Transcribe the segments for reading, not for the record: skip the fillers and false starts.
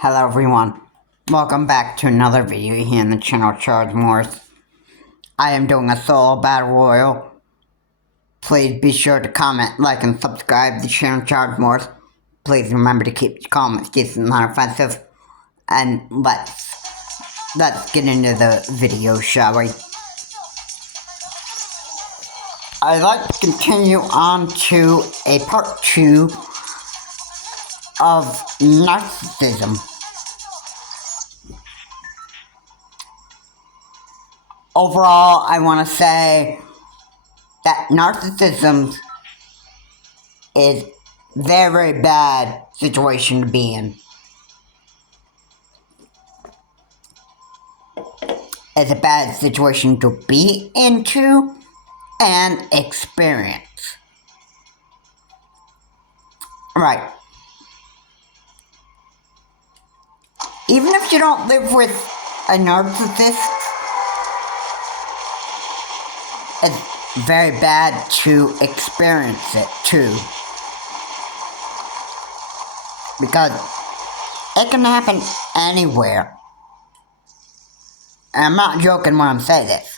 Hello everyone, welcome back to another video here on the channel Charge Morse. I am doing a solo battle royal. Please be sure to comment, like, and subscribe to the channel Charge Morse. Please remember to keep your comments decent and non-offensive. And let's get into the video, shall we? I'd like to continue on to a part 2 of narcissism. Overall, I want to say that narcissism is a very bad situation to be in. It's a bad situation to be into and experience. Right. Even if you don't live with a narcissist, it's very bad to experience it too. Because it can happen anywhere. And I'm not joking when I say this.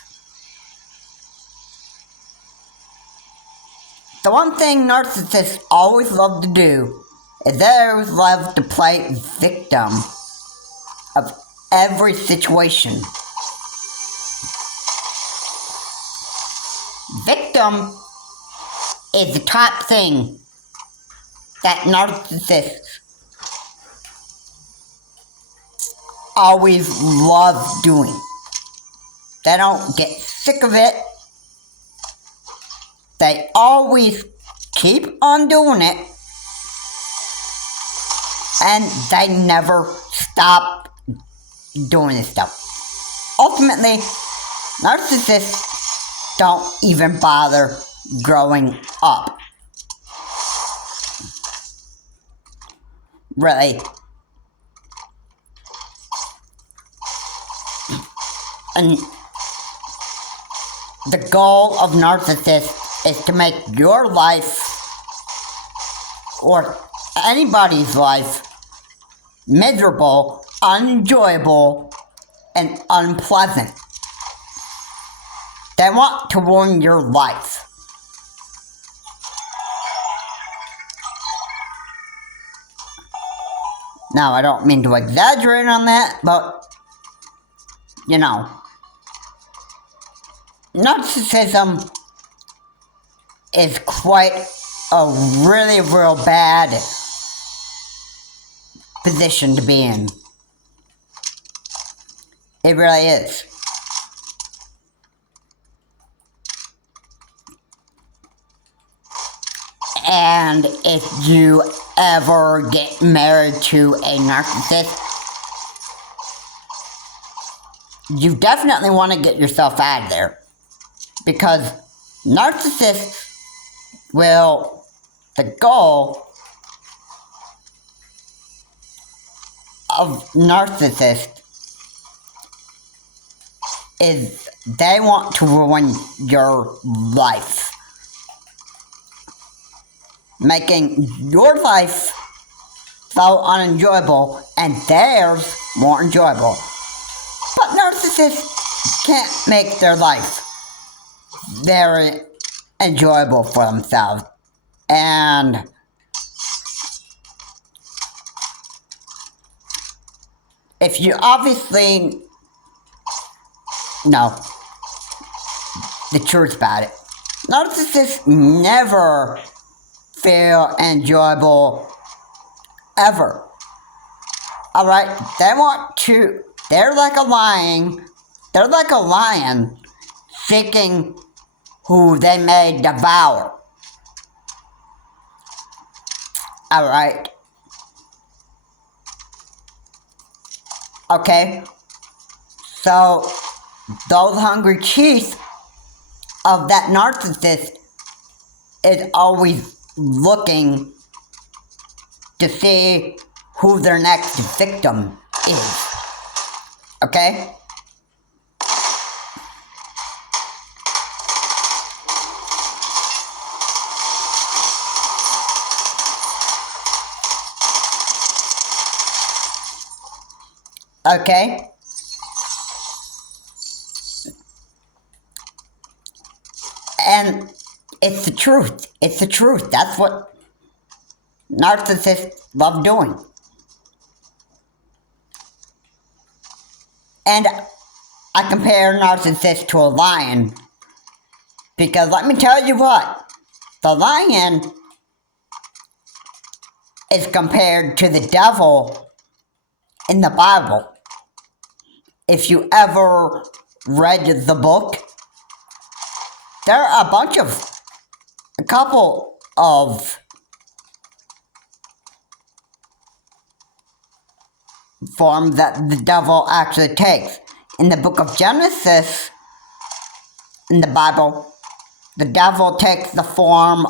The one thing narcissists always love to do is they always love to play victim of every situation. Victim is the top thing that narcissists always love doing. They don't get sick of it. They always keep on doing it. And they never stop doing this stuff. Ultimately, narcissists don't even bother growing up. Really. And the goal of narcissists is to make your life or anybody's life miserable, unenjoyable, and unpleasant. They want to ruin your life. Now, I don't mean to exaggerate on that, but, you know, narcissism is quite a really real bad position to be in. It really is. And if you ever get married to a narcissist, you definitely want to get yourself out of there. Because narcissists will, the goal of narcissists is they want to ruin your life. Making your life so unenjoyable and theirs more enjoyable. But narcissists can't make their life very enjoyable for themselves. And if you obviously know the truth about it, narcissists never feel enjoyable ever. Alright, they're like a lion seeking who they may devour. Alright. Okay. So, those hungry teeth of that narcissist is always looking to see who their next victim is. Okay? Okay? And it's the truth. It's the truth. That's what narcissists love doing. And I compare narcissists to a lion because let me tell you what, the lion is compared to the devil in the Bible. If you ever read the book, there are a couple of forms that the devil actually takes. In the book of Genesis, in the Bible, the devil takes the form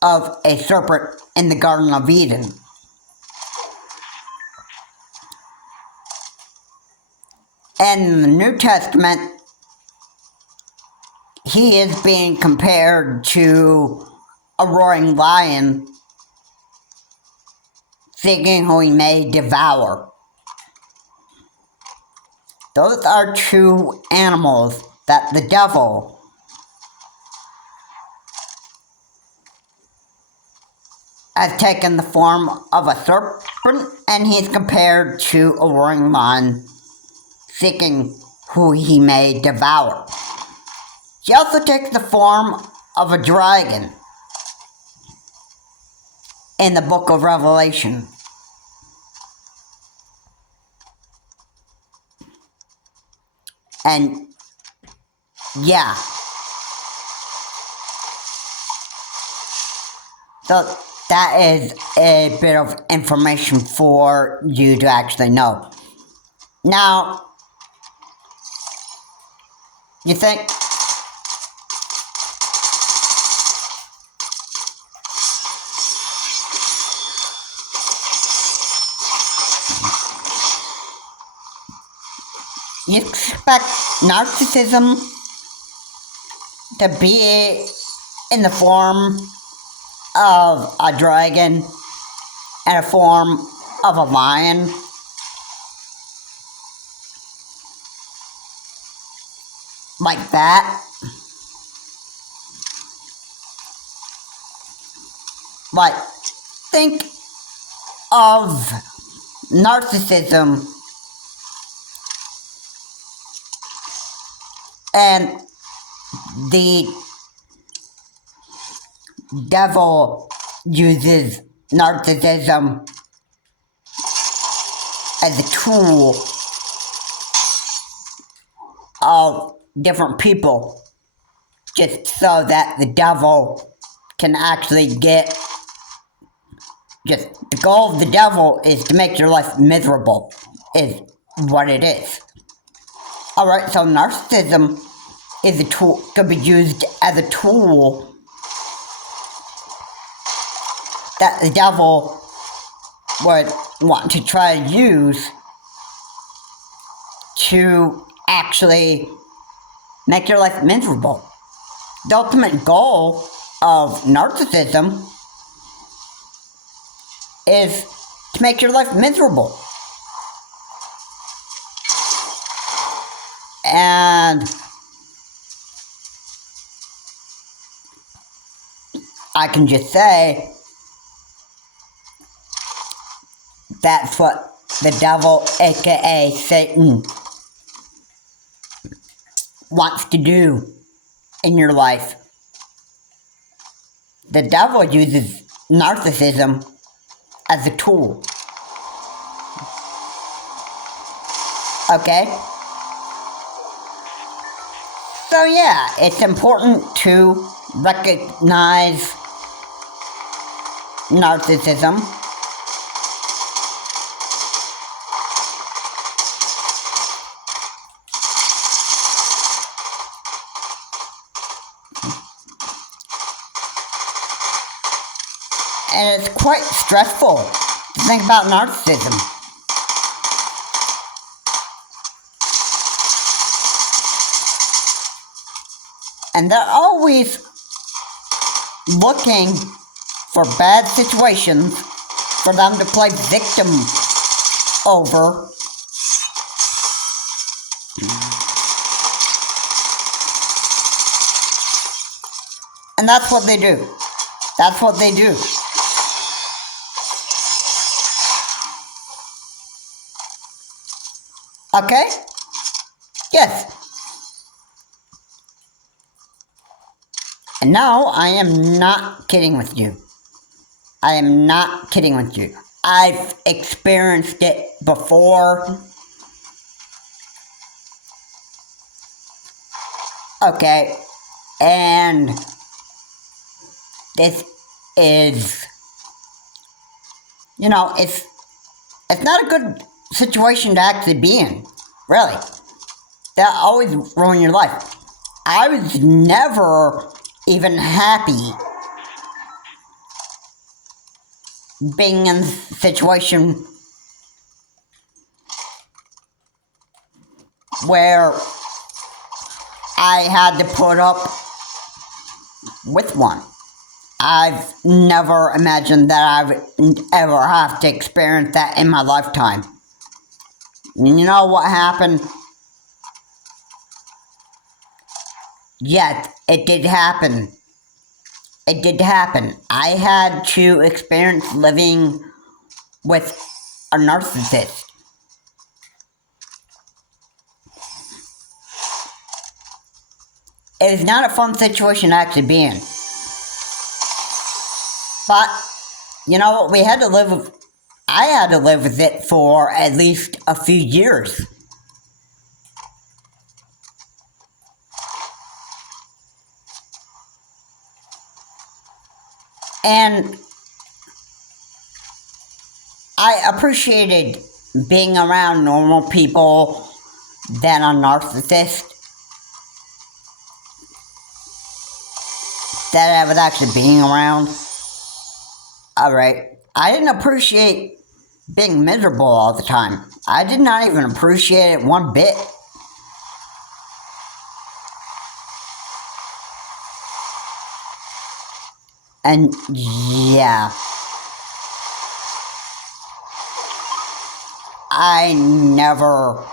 of a serpent in the Garden of Eden. And in the New Testament, he is being compared to a roaring lion seeking who he may devour. Those are two animals that the devil has taken the form of a serpent, and he's compared to a roaring lion seeking who he may devour. He also takes the form of a dragon in the book of Revelation. And yeah, so that is a bit of information for you to actually know. Now, you think you expect narcissism to be in the form of a dragon and a form of a lion? Like that? Like, think of narcissism and the devil uses narcissism as a tool of different people, just so that the devil can actually get, just the goal of the devil is to make your life miserable, is what it is. Alright, so narcissism is a tool, could be used as a tool that the devil would want to try to use to actually make your life miserable. The ultimate goal of narcissism is to make your life miserable. And I can just say that's what the devil, aka Satan, wants to do in your life. The devil uses narcissism as a tool. Okay? So yeah, it's important to recognize narcissism. And it's quite stressful to think about narcissism. And they're always looking for bad situations for them to play victim over And that's what they do. That's what they do. Okay? Yes. And no, I am not kidding with you. I am not kidding with you. I've experienced it before. Okay, and this is, it's not a good situation to actually be in, really. That always ruin your life. I was never even happy being in a situation where I had to put up with one. I've never imagined that I would ever have to experience that in my lifetime. And you know what happened? Yes, it did happen. It did happen. I had to experience living with a narcissist. It is not a fun situation to actually be in. But, we had to live with, I had to live with it for at least a few years. And I appreciated being around normal people than a narcissist that I was actually being around. Alright, I didn't appreciate being miserable all the time. I did not even appreciate it one bit. And yeah, I never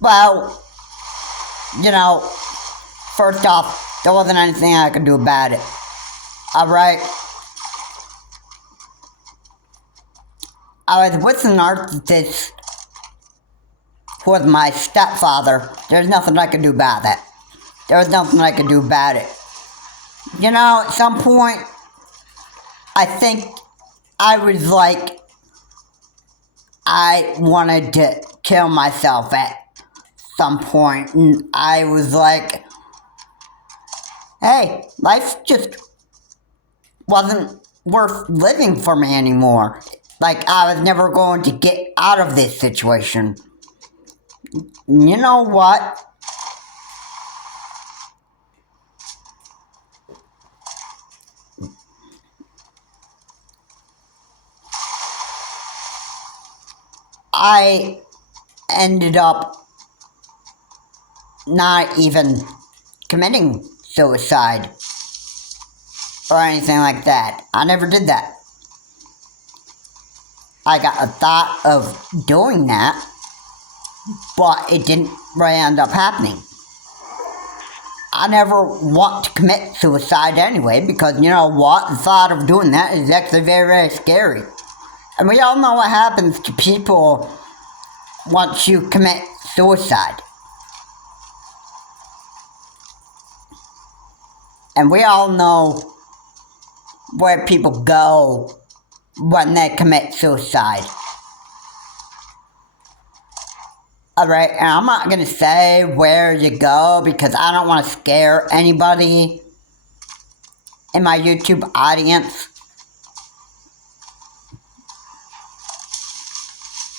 well, first off, there wasn't anything I could do about it. Alright? I was with a narcissist who was my stepfather. There's nothing I could do about that. There was nothing I could do about it. At some point, I think I was like, I wanted to kill myself at some point, and I was like, hey, life just wasn't worth living for me anymore. Like, I was never going to get out of this situation. You know what? I ended up not even committing suicide or anything like that. I never did that. I got a thought of doing that, but it didn't really end up happening. I never want to commit suicide anyway, because you know what? The thought of doing that is actually very, very scary. And we all know what happens to people once you commit suicide. And we all know where people go when they commit suicide. Alright, and I'm not going to say where you go because I don't want to scare anybody in my YouTube audience.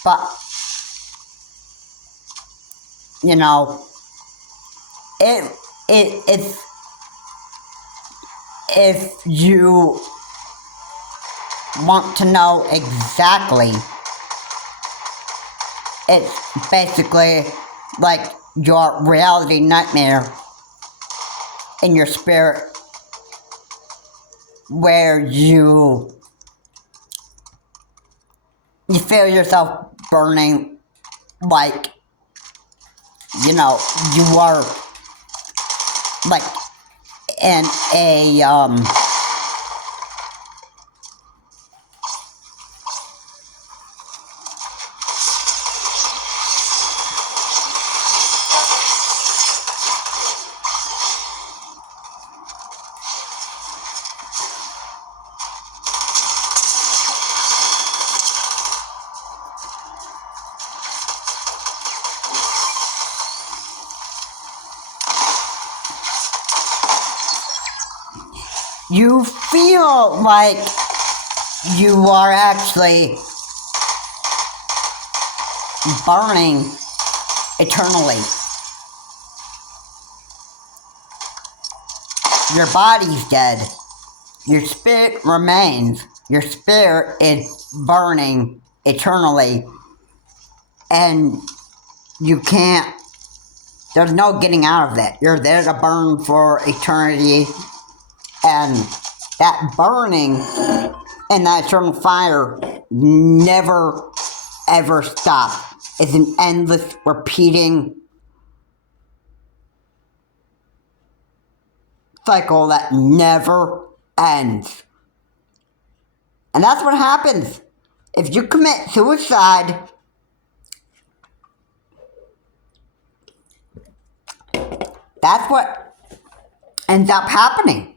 But, if you want to know exactly, it's basically like your reality nightmare in your spirit where you feel yourself burning like, you know, you are like in a you feel like you are actually burning eternally. Your body's dead. Your spirit remains. Your spirit is burning eternally. And you can't, there's no getting out of it. You're there to burn for eternity. And that burning and that eternal fire never ever stops. It's an endless repeating cycle that never ends. And that's what happens. If you commit suicide, that's what ends up happening.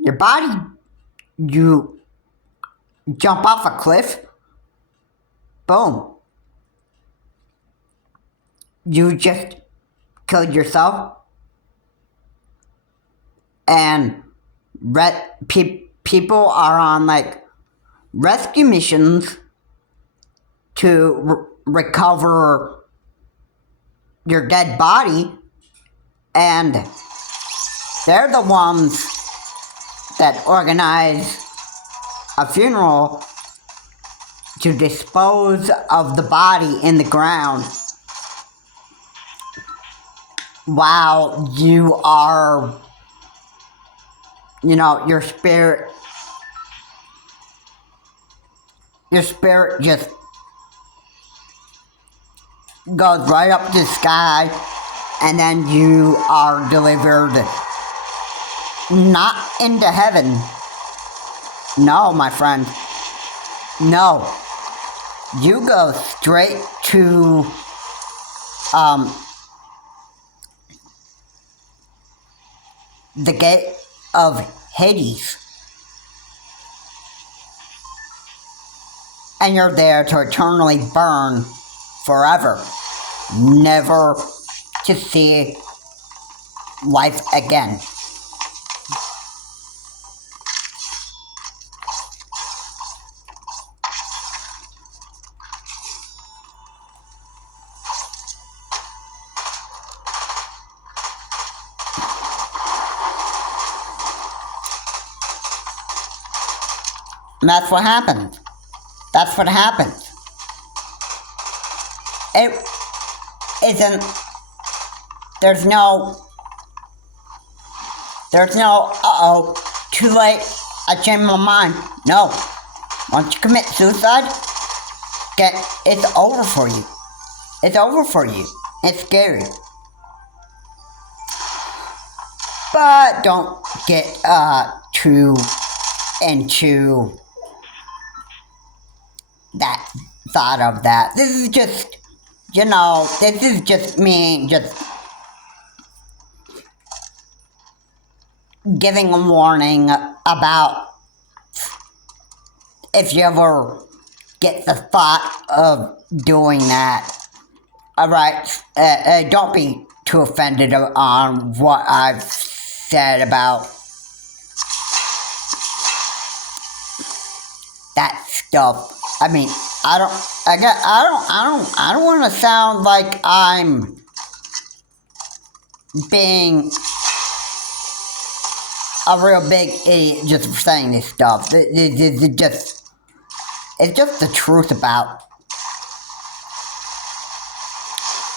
Your body, you jump off a cliff, boom. You just killed yourself. And people are on like rescue missions to recover your dead body, and they're the ones that organize a funeral to dispose of the body in the ground while you are, you know, your spirit just goes right up to the sky, and then you are delivered not into heaven. No, my friend. No. You go straight to the gate of Hades. And you're there to eternally burn forever. Never to see life again. And that's what happens. That's what happens. It isn't, there's no, too late, I changed my mind. No. Once you commit suicide, it's over for you. It's over for you. It's scary. But don't get too into that thought of that. This is just, you know, this is just me just giving a warning about if you ever get the thought of doing that. Alright, don't be too offended on what I've said about that stuff. I mean, I don't want to sound like I'm being a real big idiot just for saying this stuff. It's just the truth about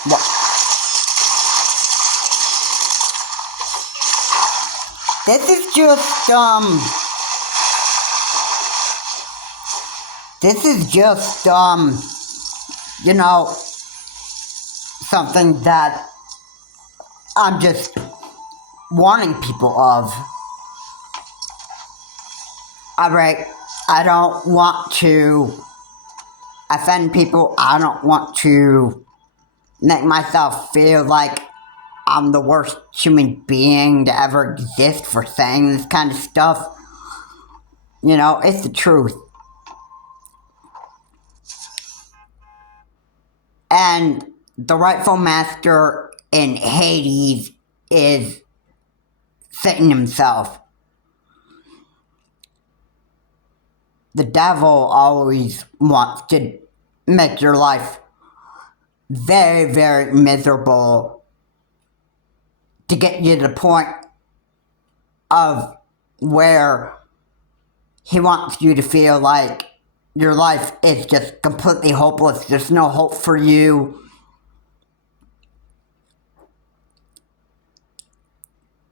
what. This is just This is just, you know, something that I'm just warning people of. Alright, I don't want to offend people. I don't want to make myself feel like I'm the worst human being to ever exist for saying this kind of stuff. You know, it's the truth. And the rightful master in Hades is Satan himself. The devil always wants to make your life very, very miserable to get you to the point of where he wants you to feel like your life is just completely hopeless. There's no hope for you.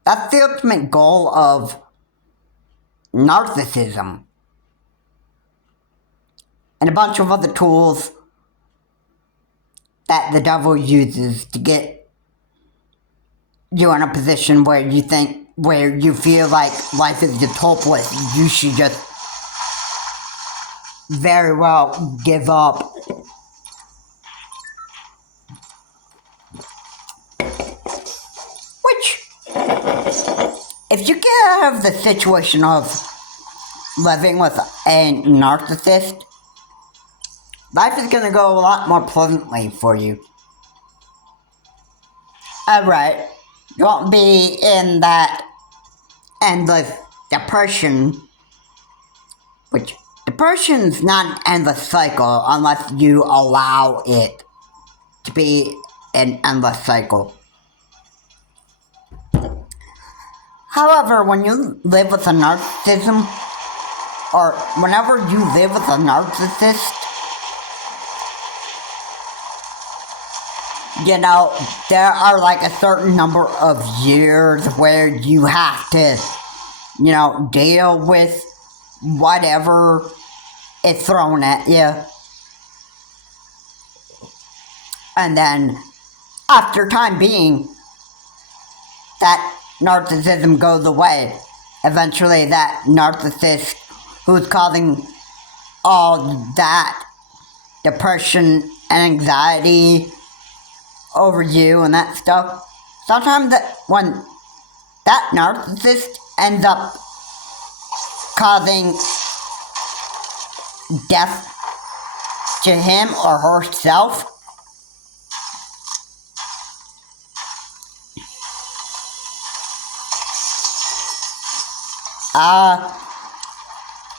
That's the ultimate goal of narcissism. And a bunch of other tools that the devil uses to get you in a position where you feel like life is just hopeless. You should just very well give up. Which, if you get out of the situation of living with a narcissist, life is going to go a lot more pleasantly for you. Alright, you won't be in that endless depression, which depression's not an endless cycle unless you allow it to be an endless cycle. However, when you live with a narcissism, or whenever you live with a narcissist, you know, there are like a certain number of years where you have to, you know, deal with whatever is thrown at you. And then, after time being, that narcissism goes away. Eventually, that narcissist who's causing all that depression and anxiety over you and that stuff, sometimes when that narcissist ends up causing death to him or herself,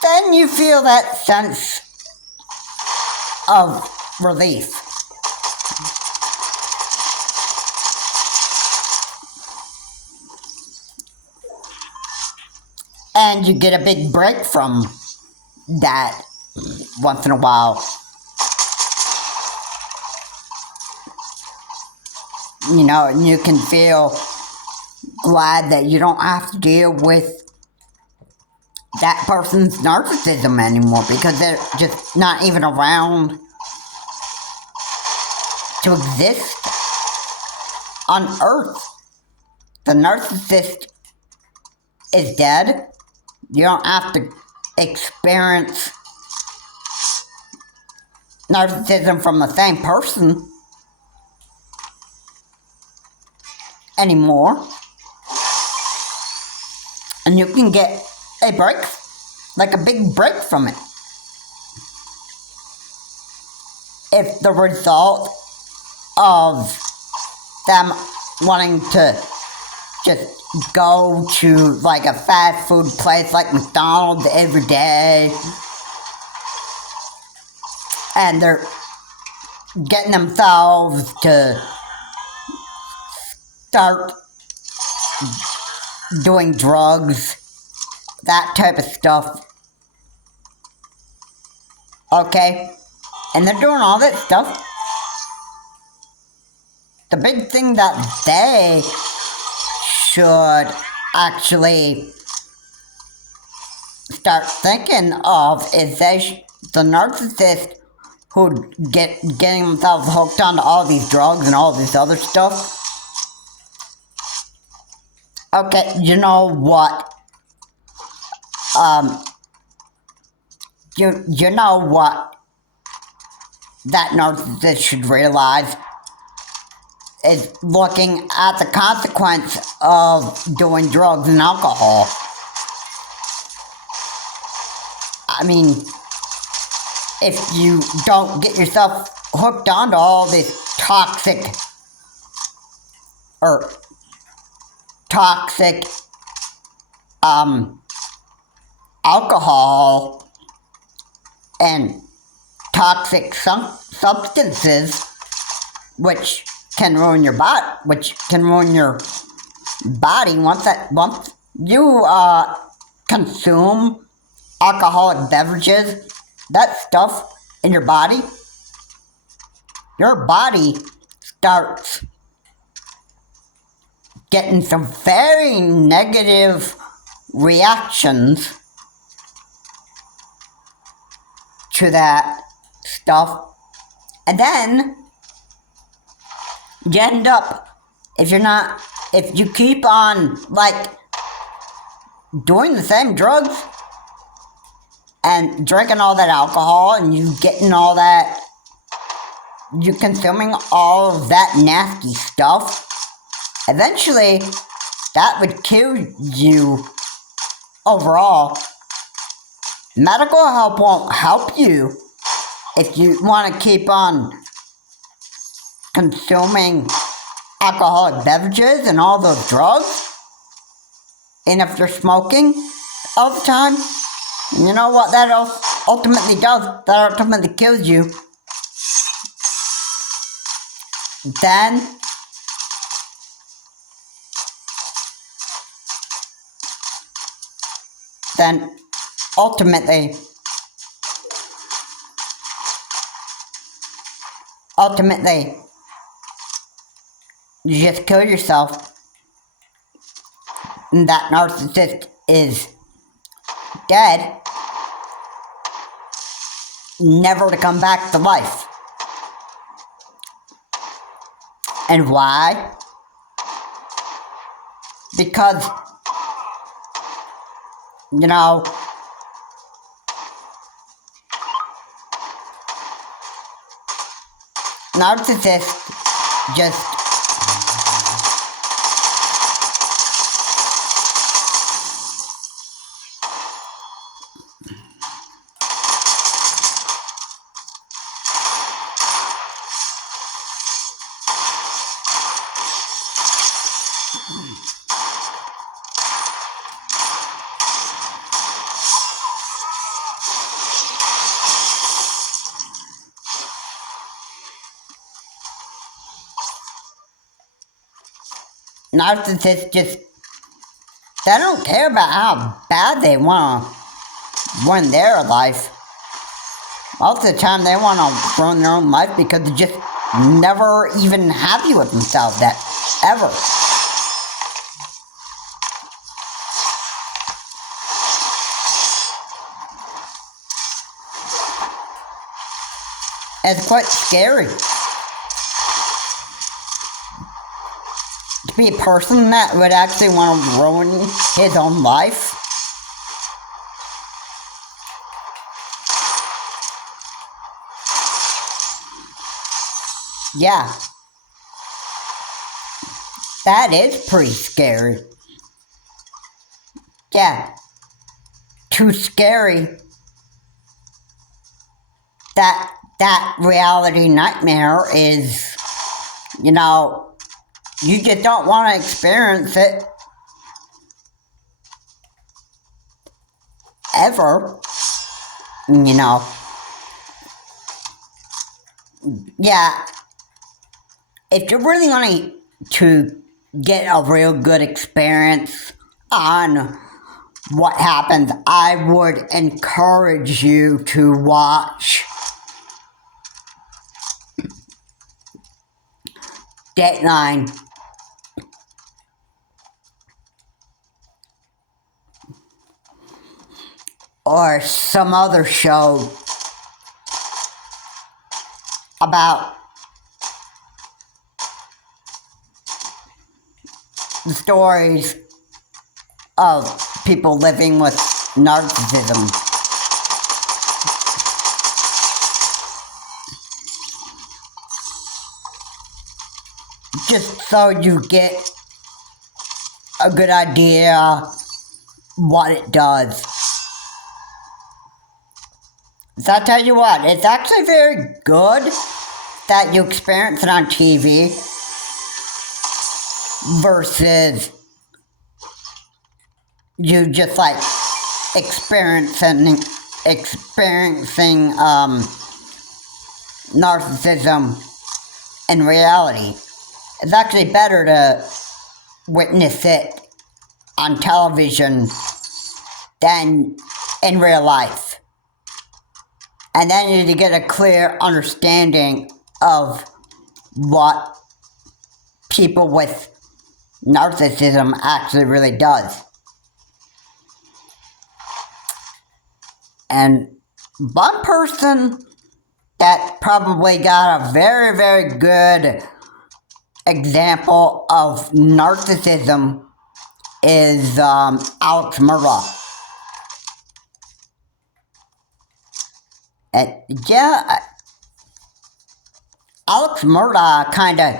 then you feel that sense of relief. And you get a big break from that once in a while. You know, and you can feel glad that you don't have to deal with that person's narcissism anymore because they're just not even around to exist on Earth. The narcissist is dead. You don't have to experience narcissism from the same person anymore. And you can get a break, like a big break from it. If the result of them wanting to just go to like a fast food place like McDonald's every day, and they're getting themselves to start doing drugs, that type of stuff. Okay? And they're doing all that stuff. The big thing that they should actually start thinking of is they the narcissist who getting themselves hooked onto all these drugs and all this other stuff. Okay, you know what? You know what that narcissist should realize is looking at the consequence of doing drugs and alcohol. I mean, if you don't get yourself hooked onto all this toxic alcohol and toxic substances, which can ruin your body, once you consume alcoholic beverages, that stuff in your body starts getting some very negative reactions to that stuff, and then you end up, if you keep on like doing the same drugs and drinking all that alcohol and you consuming all of that nasty stuff, eventually that would kill you overall. Medical help won't help you if you want to keep on consuming alcoholic beverages and all those drugs. And if you're smoking all the time, you know what that ultimately does? That ultimately kills you. Then ultimately you just kill yourself, and that narcissist is dead, never to come back to life. And why? Because, you know, narcissists just they don't care about how bad they want to ruin their life. Most of the time they want to ruin their own life because they're just never even happy with themselves, that ever. It's quite scary to be a person that would actually want to ruin his own life. Yeah, that is pretty scary. Yeah, too scary. That reality nightmare is, you know, you just don't want to experience it ever, you know. Yeah, if you're really wanting to get a real good experience on what happens, I would encourage you to watch Dateline. Or some other show about the stories of people living with narcissism. Just so you get a good idea what it does. So I tell you what, it's actually very good that you experience it on TV versus you just like experiencing narcissism in reality. It's actually better to witness it on television than in real life. And then you get a clear understanding of what people with narcissism actually really does. And one person that probably got a very, very good example of narcissism is Alex Murdaugh. And yeah, Alex Murdaugh kind of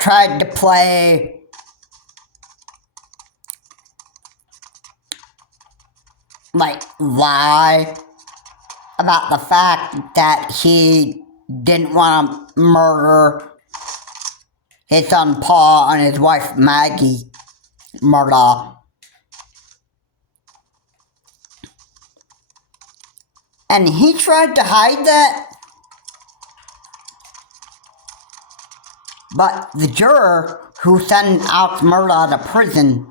tried to play like lie about the fact that he didn't want to murder his son Paul and his wife Maggie Murdaugh. And he tried to hide that. But the juror who sent Alex Murdaugh to prison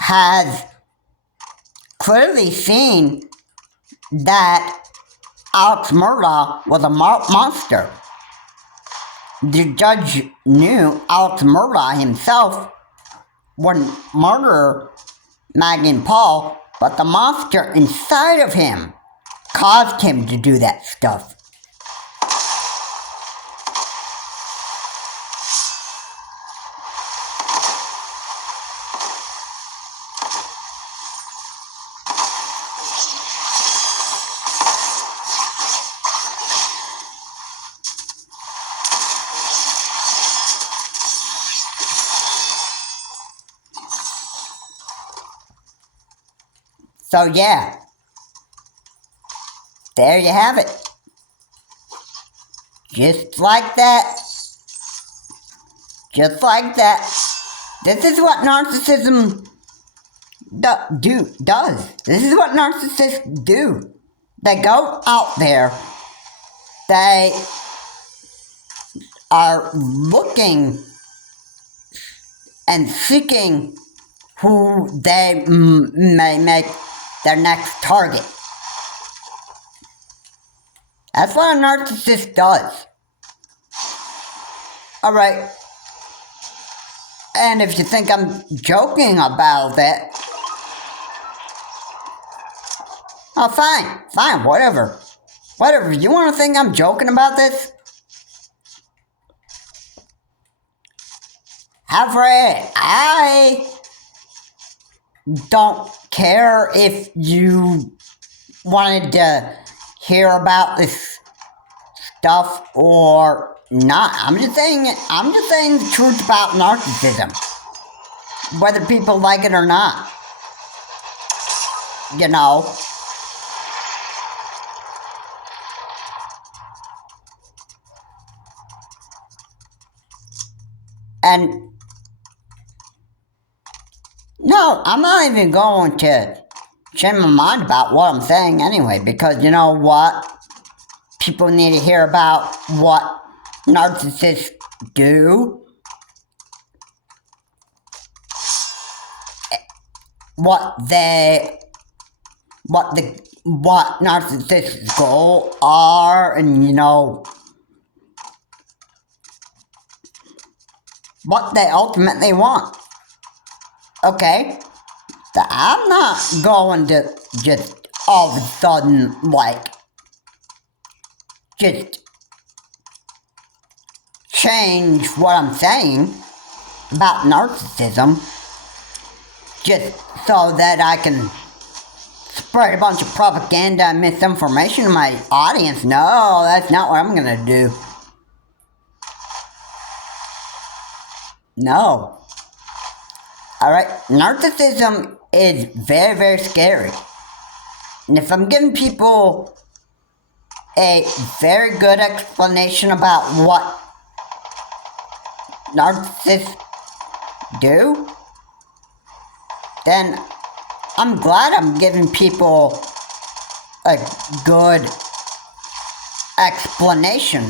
has clearly seen that Alex Murdaugh was a monster. The judge knew Alex Murdaugh himself wouldn't murder Maggie and Paul, but the monster inside of him caused him to do that stuff. So yeah, there you have it. Just like that. Just like that. This is what narcissism does. This is what narcissists do. They go out there. They are looking and seeking who they may make their next target. That's what a narcissist does. Alright. And if you think I'm joking about it, oh fine, whatever. Whatever, you want to think I'm joking about this? Have read. I don't care if you wanted to hear about this stuff or not. I'm just saying the truth about narcissism. Whether people like it or not. You know. And no, I'm not even going to change my mind about what I'm saying anyway, because you know what? People need to hear about what narcissists do. What narcissists' goals are, and you know, what they ultimately want. Okay? So I'm not going to just all of a sudden, like, just change what I'm saying about narcissism just so that I can spread a bunch of propaganda and misinformation to my audience. No, that's not what I'm gonna do. No. Alright, narcissism is very, very scary. And if I'm giving people a very good explanation about what narcissists do, then I'm glad I'm giving people a good explanation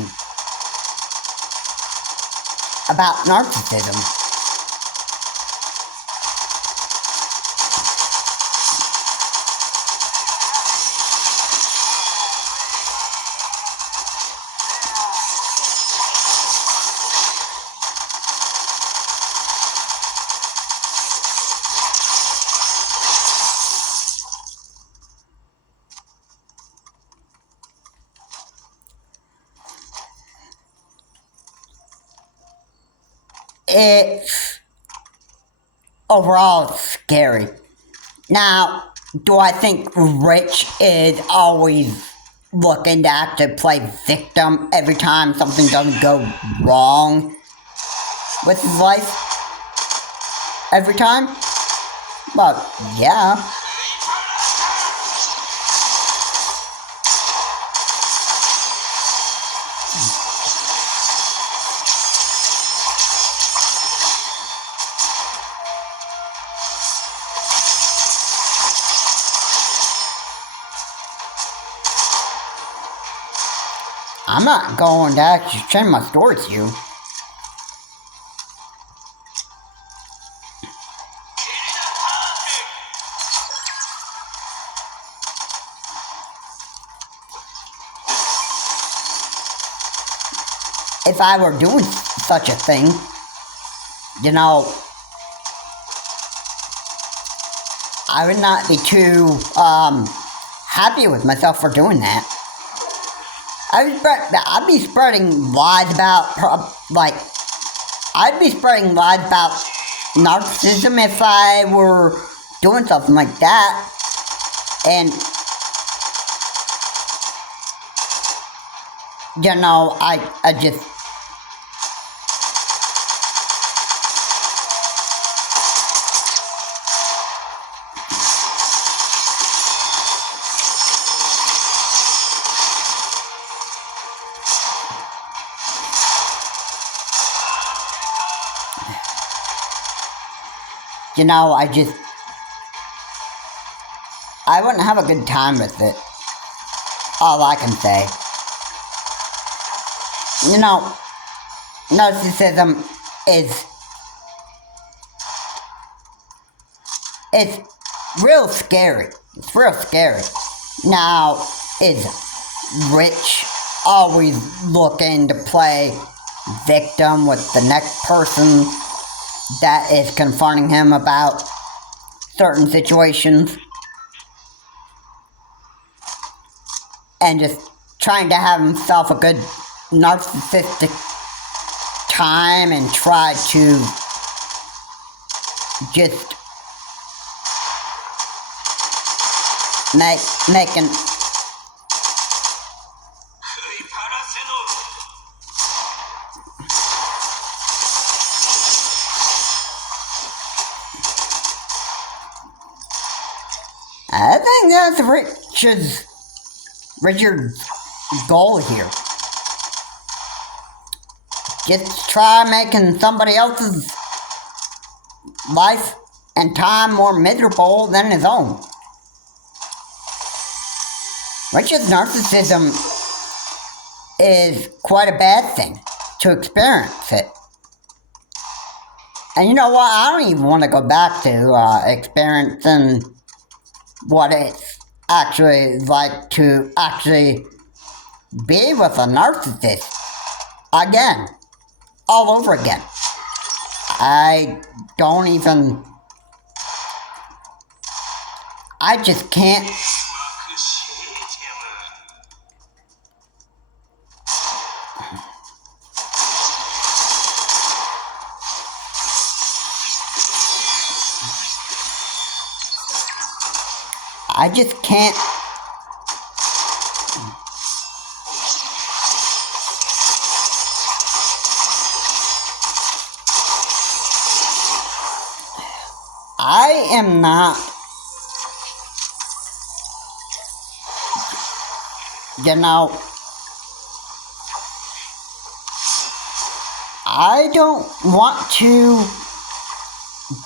about narcissism. It's overall scary. Now, do I think Rich is always looking to have to play victim every time something doesn't go wrong with his life? Every time? Well, yeah. I'm not going to actually change my story to you. If I were doing such a thing, you know, I would not be too happy with myself for doing that. I'd be spreading lies about, I'd be spreading lies about narcissism if I were doing something like that. And, you know, I just, you know, I wouldn't have a good time with it. All I can say. You know, narcissism it's real scary. It's real scary. Now, is Rich always looking to play victim with the next person that is confronting him about certain situations? And just trying to have himself a good narcissistic time and try to just making I think that's Richard's goal here. Just try making somebody else's life and time more miserable than his own. Richard's narcissism is quite a bad thing to experience it. And you know what? I don't even want to go back to experiencing what it's actually like to actually be with a narcissist again, all over again. I just can't I just can't. I am not, I don't want to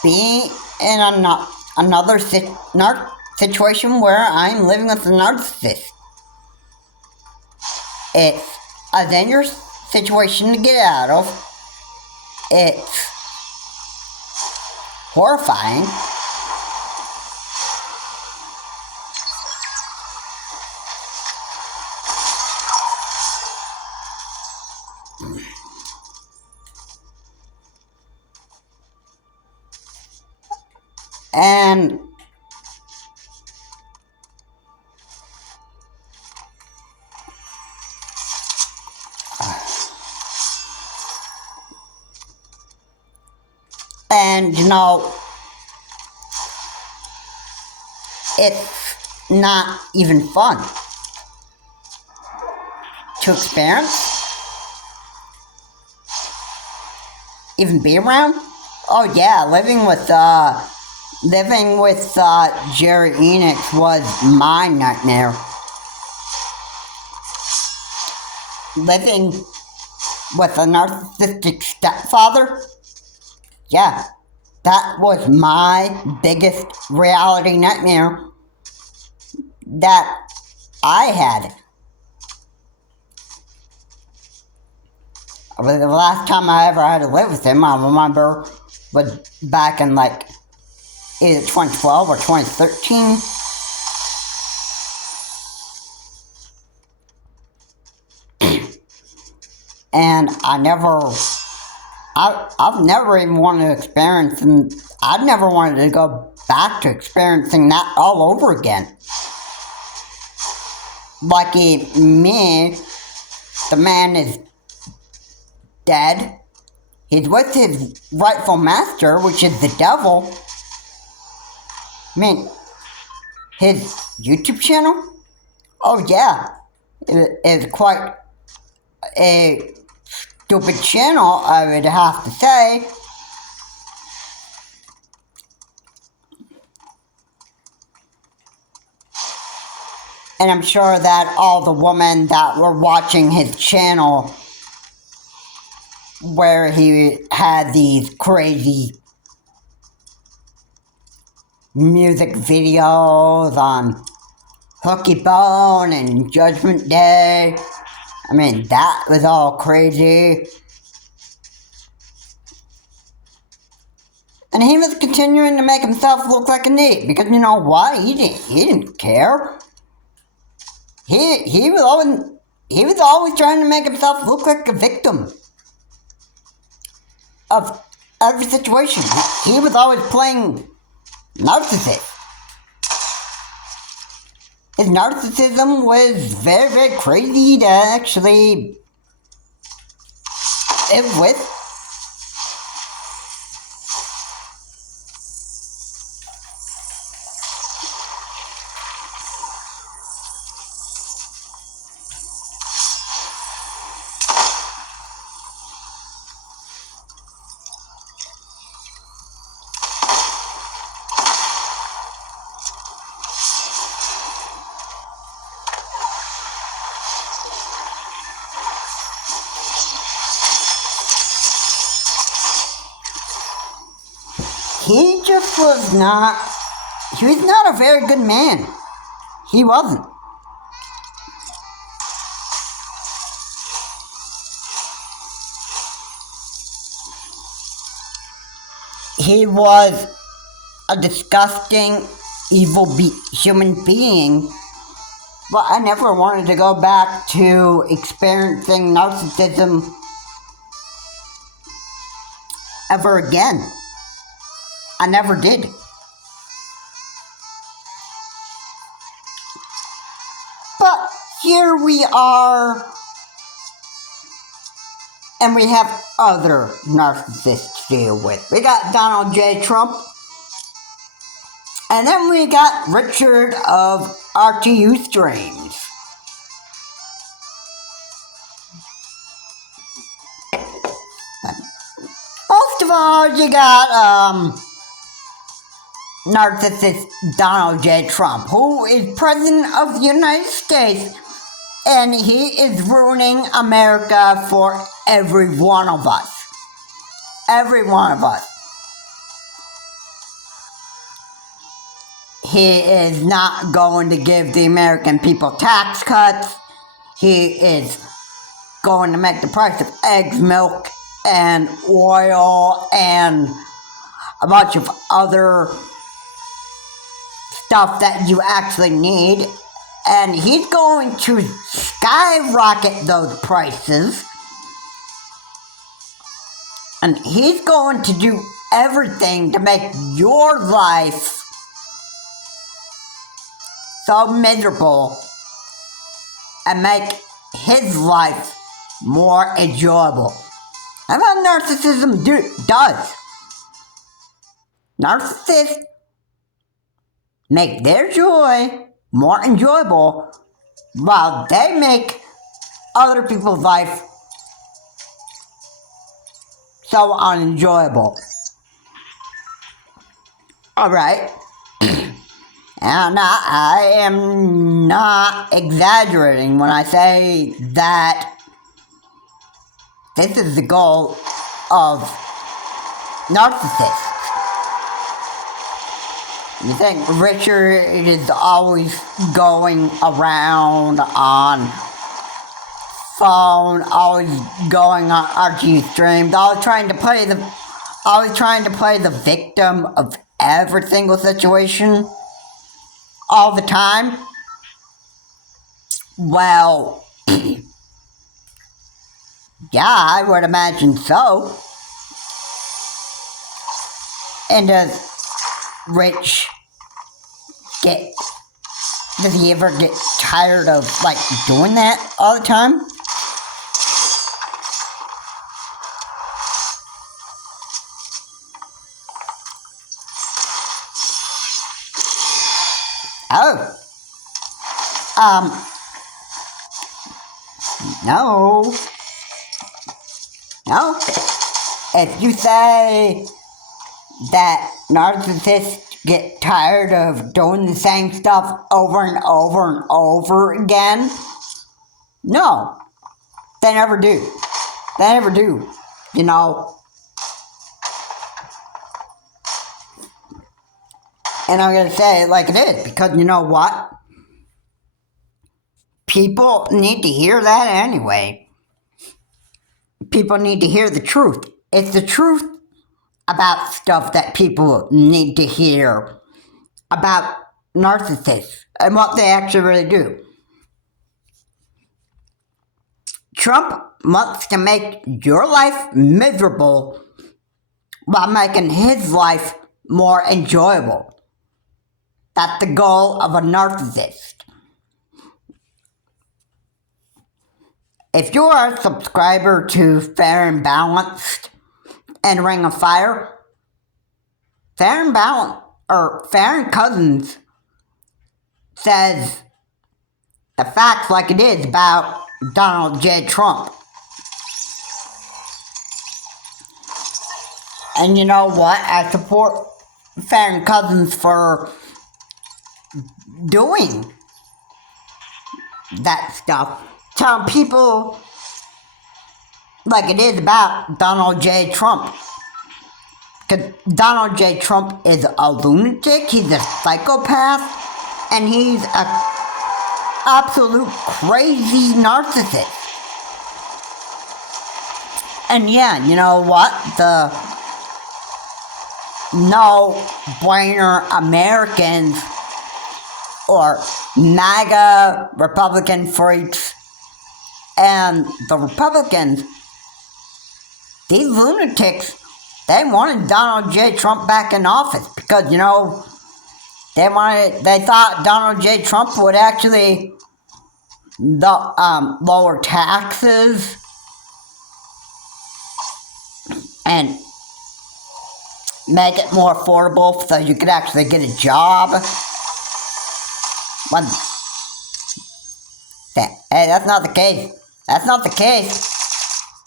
be in another situation where I'm living with a narcissist. It's a dangerous situation to get out of. It's horrifying. And it's not even fun to experience, even be around. Oh yeah, living with Jerry Enix was my nightmare. Living with a narcissistic stepfather, yeah, that was my biggest reality nightmare that I had. The last time I ever had to live with him, I remember, was back in like either 2012 or 2013. And I've never even wanted to experience, and I've never wanted to go back to experiencing that all over again. Lucky me, the man is dead. He's with his rightful master, which is the devil. I mean, his YouTube channel? Oh yeah, it is quite a stupid channel, I would have to say. And I'm sure that all the women that were watching his channel, where he had these crazy music videos on Hooky Bone and Judgment Day, I mean, that was all crazy. And he was continuing to make himself look like an idiot, because you know what? He didn't care. He was always trying to make himself look like a victim of every situation. He was always playing narcissist. His narcissism was very, very crazy to actually live with. He was not a very good man. He wasn't. He was a disgusting, evil human being. But I never wanted to go back to experiencing narcissism ever again. I never did. But here we are, and we have other narcissists to deal with. We got Donald J. Trump. And then we got Richard of RTU Streams. First of all, you got narcissist Donald J. Trump, who is President of the United States, and he is ruining America for every one of us. Every one of us. He is not going to give the American people tax cuts. He is going to make the price of eggs, milk, and oil, and a bunch of other stuff that you actually need. And he's going to skyrocket those prices. And he's going to do everything to make your life so miserable and make his life more enjoyable. That's what narcissism does. Narcissists make their joy more enjoyable while they make other people's life so unenjoyable. Alright. And I am not exaggerating when I say that this is the goal of narcissists. You think Richard is always going around on phone, always going on RG streams, always trying to play the victim of every single situation all the time? Well, yeah, I would imagine so. And does he ever get tired of, doing that all the time? Oh. No. No. If you say that narcissists get tired of doing the same stuff over and over and over again, no. They never do. They never do. You know. And I'm going to say it like it is, because you know what? People need to hear that anyway. People need to hear the truth. It's the truth about stuff that people need to hear about narcissists and what they actually really do. Trump wants to make your life miserable while making his life more enjoyable. That's the goal of a narcissist. If you are a subscriber to Fair and Balanced and Ring of Fire, Fair and Cousins says the facts like it is about Donald J. Trump. And you know what? I support Fair and Cousins for doing that stuff. Telling people like it is about Donald J. Trump. Because Donald J. Trump is a lunatic, he's a psychopath, and he's an absolute crazy narcissist. And yeah, you know what? The no-brainer Americans or MAGA Republican freaks and the Republicans, these lunatics, they wanted Donald J. Trump back in office because, they thought Donald J. Trump would actually lower taxes and make it more affordable so you could actually get a job. When, hey, that's not the case. That's not the case.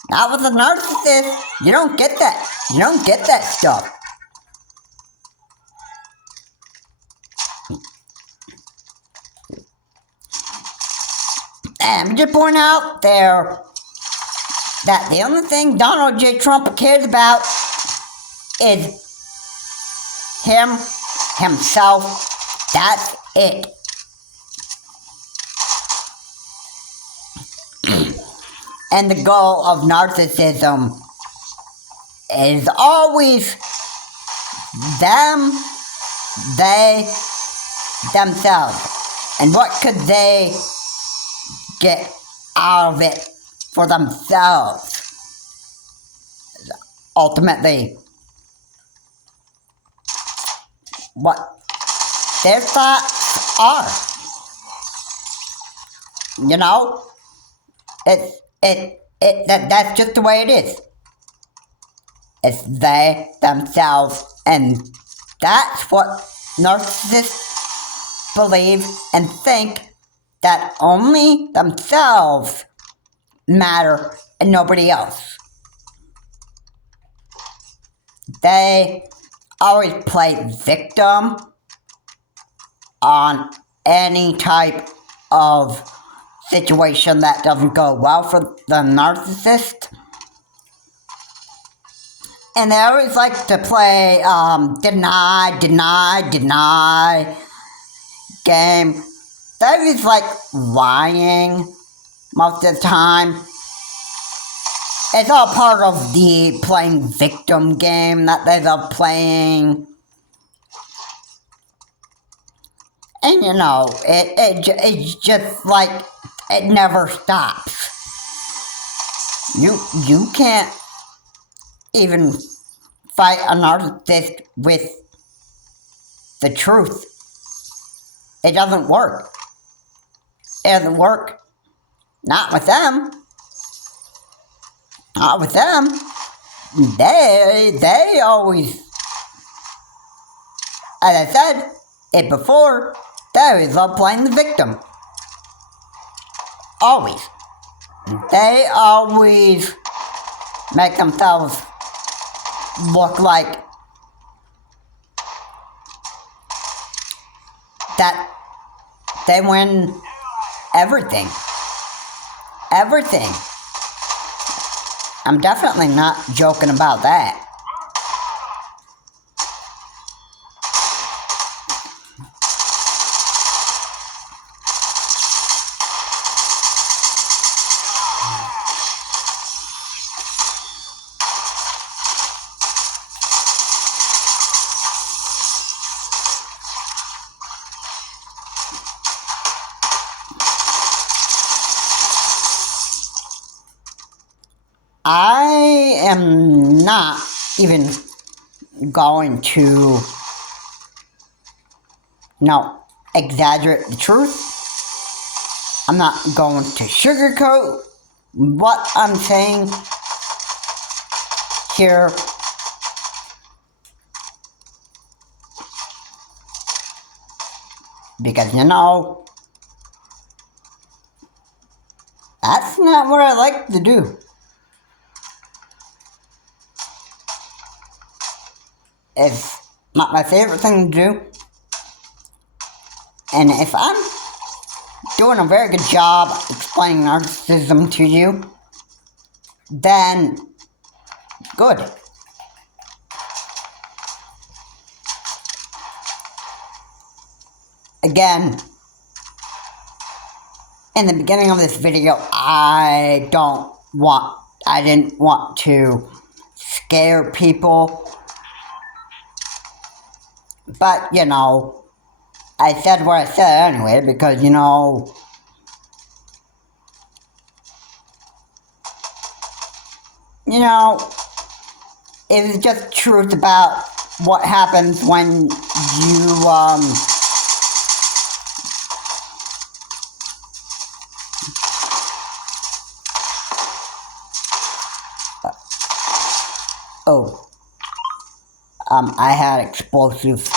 Not with a narcissist. You don't get that. You don't get that stuff. And I'm just pointing out there that the only thing Donald J. Trump cares about is himself. That's it. And the goal of narcissism is always them, they, themselves. And what could they get out of it for themselves? Ultimately, what their thoughts are. You know? That's just the way it is. It's they, themselves, and that's what narcissists believe and think, that only themselves matter and nobody else. They always play victim on any type of situation that doesn't go well for the narcissist. And they always like to play deny game. They always like lying most of the time. It's all part of the playing victim game that they love playing. And you know, it's just like, it never stops. You can't even fight a narcissist with the truth. It doesn't work. It doesn't work. Not with them. Not with them. They always, as I said it before, they always love playing the victim. Always. They always make themselves look like that they win everything. Everything. I'm definitely not joking about that. I am not even going to, exaggerate the truth. I'm not going to sugarcoat what I'm saying here. Because, that's not what I like to do. It's not my favorite thing to do. And if I'm doing a very good job explaining narcissism to you, then good. Again, in the beginning of this video, I didn't want to scare people. But, I said what I said anyway, because, it was just truth about what happens when you, I had explosive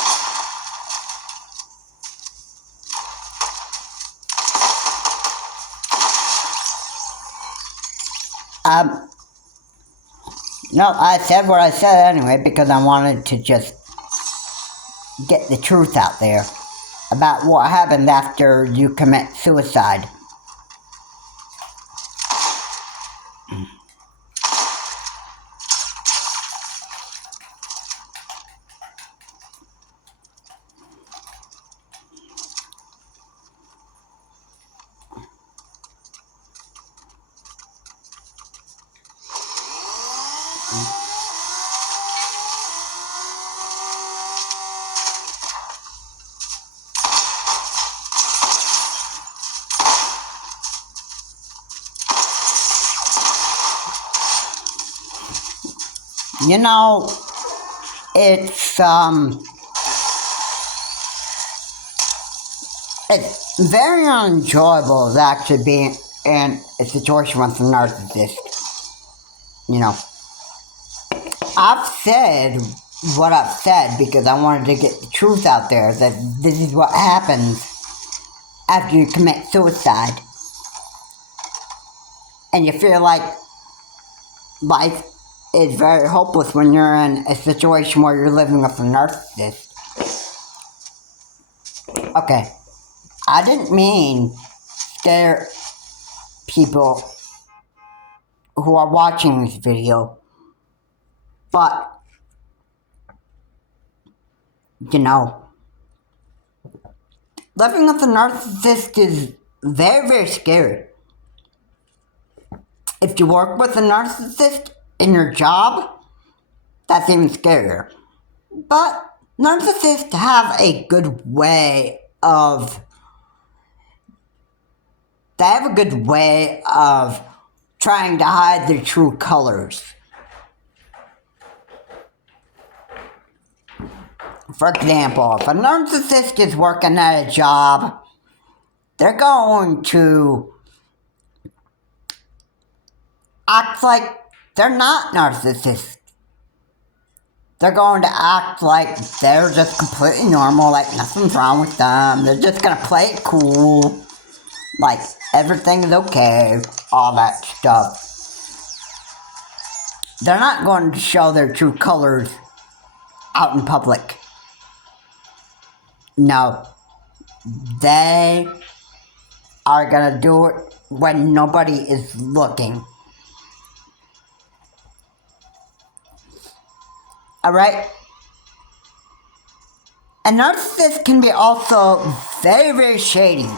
no, I said what I said anyway because I wanted to just get the truth out there about what happened after you commit suicide. You know, it's very unenjoyable to actually be in a situation with a narcissist. You know, I've said what I've said because I wanted to get the truth out there that this is what happens after you commit suicide. And you feel like life is very hopeless when you're in a situation where you're living with a narcissist. Okay, I didn't mean scare people who are watching this video, but, you know, living with a narcissist is very, very scary. If you work with a narcissist in your job, that's even scarier. But narcissists have a good way of trying to hide their true colors. For example, if a narcissist is working at a job, they're going to act like they're not narcissists. They're going to act like they're just completely normal, like nothing's wrong with them. They're just gonna play it cool, like everything is okay, all that stuff. They're not going to show their true colors out in public. No. They are gonna do it when nobody is looking. Alright? A narcissist can be also very, very shady.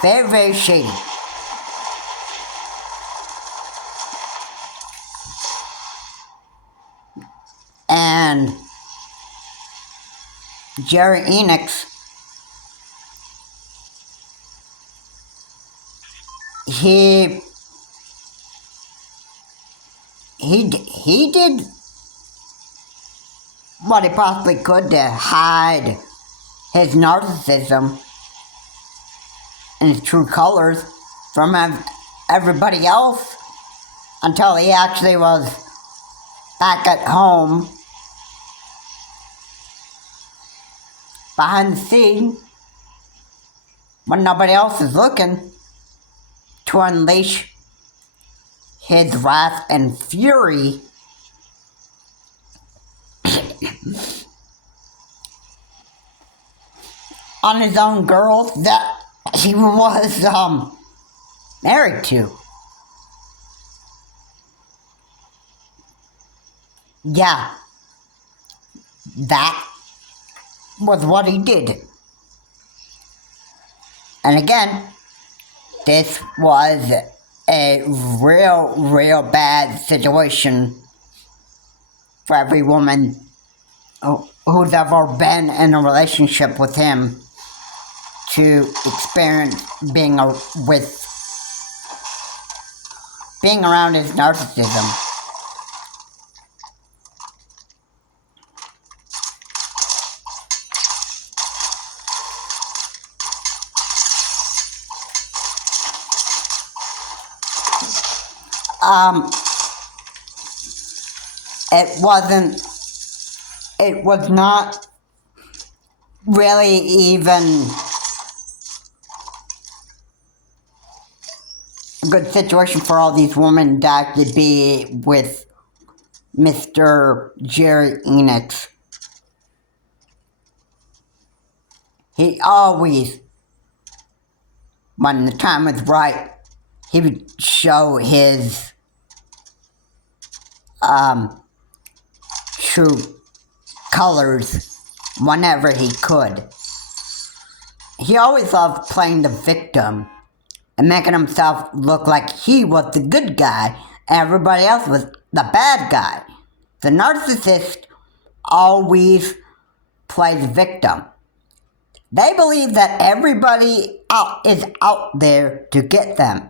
Very, very shady. And Jerry Enix, he did what he possibly could to hide his narcissism and his true colors from everybody else until he actually was back at home behind the scene when nobody else is looking to unleash his wrath and fury on his own girls that he was married to. Yeah, that was what he did. And again, this was a real bad situation for every woman who's ever been in a relationship with him to experience being around his narcissism. it was not really even a good situation for all these women to actually be with Mr. Jerry Enix. He always, when the time was right, he would show his true colors whenever he could. He always loved playing the victim and making himself look like he was the good guy and everybody else was the bad guy. The narcissist always plays victim. They believe that everybody is out there to get them.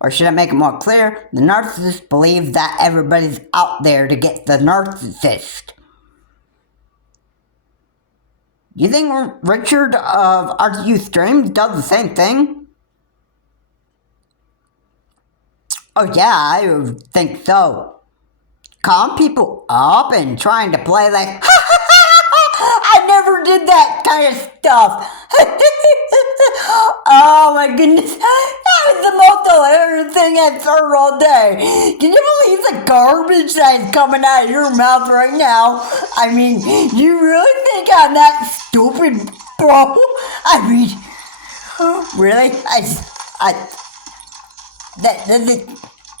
Or should I make it more clear? The narcissist believes that everybody's out there to get the narcissist. You think Richard of RTU Streams does the same thing? Oh yeah, I would think so. Calling people up and trying to play like, I never did that kind of stuff. Oh my goodness, that was the most hilarious thing I've heard all day. Can you believe the garbage that is coming out of your mouth right now? I mean, you really think I'm that stupid, bro? I mean, really? This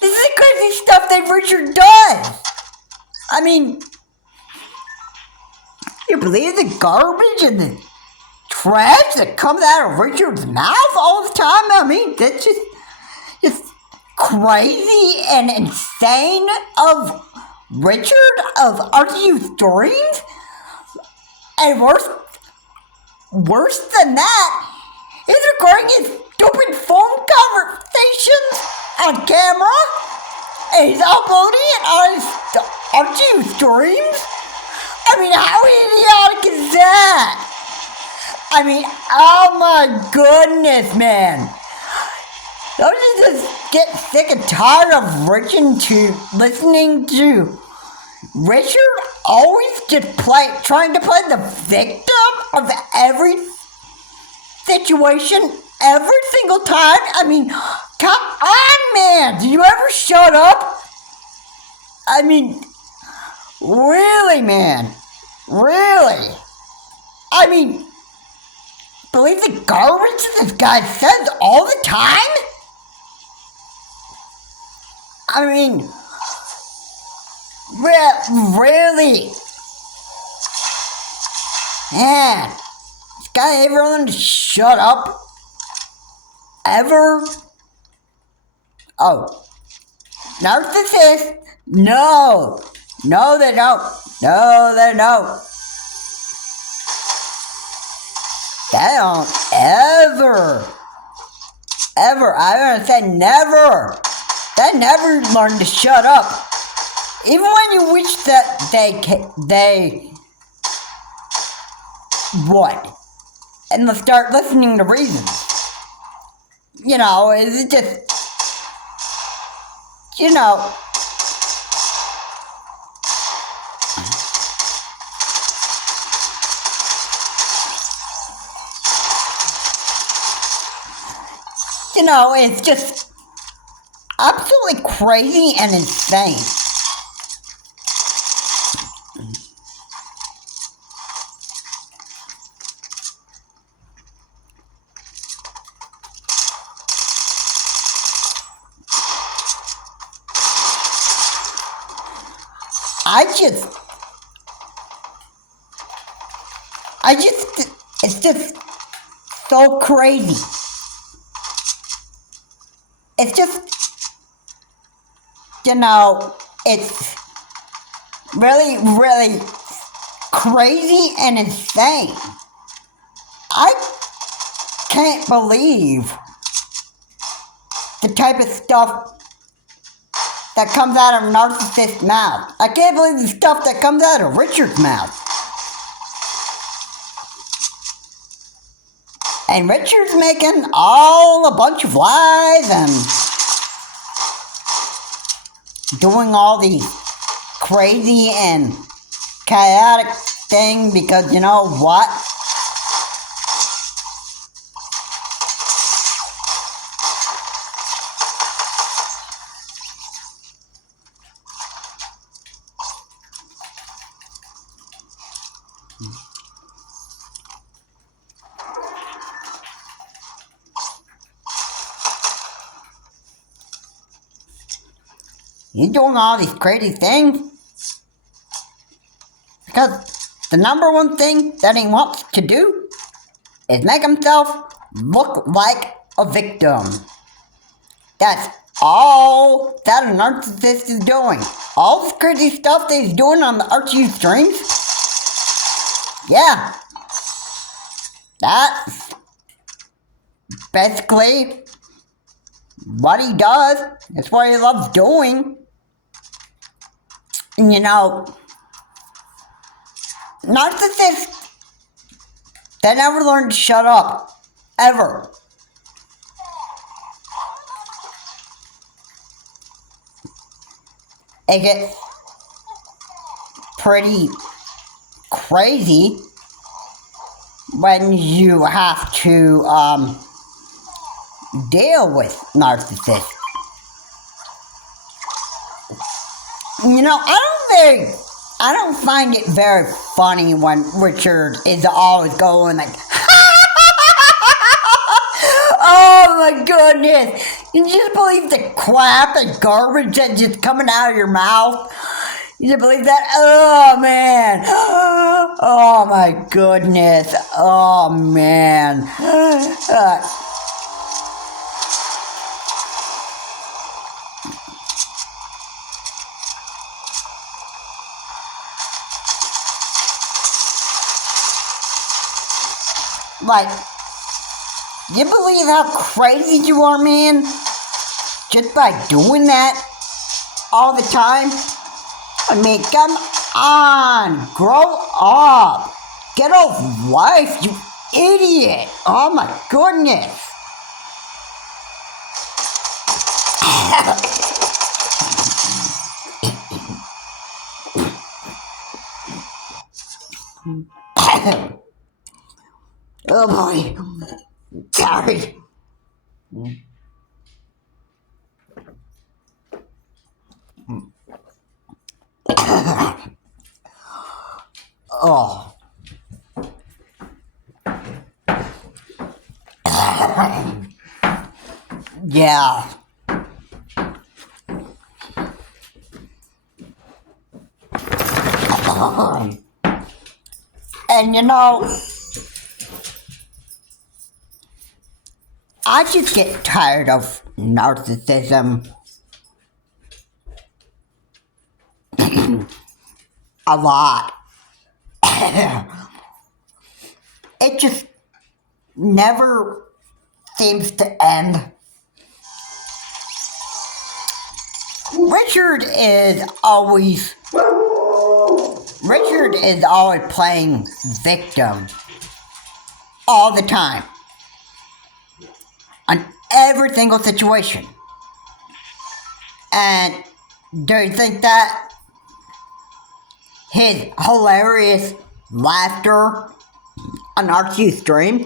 is the crazy stuff that Richard does. I mean, you believe the garbage and the trash that comes out of Richard's mouth all the time? I mean, that's just crazy and insane of Richard of RTU Streams. And worse than that, he's recording his stupid phone conversations on camera, and he's uploading it on his RTU Streams. I mean, how idiotic is that? I mean, oh my goodness, man. Don't you just get sick and tired of listening to Richard always just trying to play the victim of every situation, every single time? I mean, come on, man. Do you ever shut up? I mean, really, man. Really? I mean, believe the garbage this guy says all the time? I mean, really? Man, this guy ever learned to shut up? Ever? Oh. Narcissist? No. No, they don't. No, they don't. They don't ever, I'm gonna say never. They never learn to shut up. Even when you wish that they would. And they'll start listening to reasons. You know, it's just, you know, it's just absolutely crazy and insane. It's just so crazy. It's just, it's really, really crazy and insane. I can't believe the type of stuff that comes out of a narcissist's mouth. I can't believe the stuff that comes out of Richard's mouth. And Richard's making all a bunch of lies and doing all these crazy and chaotic things because you know what? He's doing all these crazy things because the number one thing that he wants to do is make himself look like a victim. That's all that a narcissist is doing. All this crazy stuff that he's doing on the Archie streams, yeah, that's basically what he does. It's what he loves doing. And you know, narcissists, they never learn to shut up. Ever. It gets pretty crazy when you have to deal with narcissists. You know, I don't find it very funny when Richard is always going like, oh my goodness, you just believe the crap and garbage that's just coming out of your mouth? You just believe that? Oh man, oh my goodness, oh man. Like, you believe how crazy you are, man? Just by doing that all the time? I mean, come on, grow up. Get a life, you idiot. Oh my goodness. Oh boy. Sorry. Oh. Yeah. And you know, I just get tired of narcissism a lot. It just never seems to end. Richard is always playing victim all the time on every single situation. And do you think that his hilarious laughter on Archie's stream,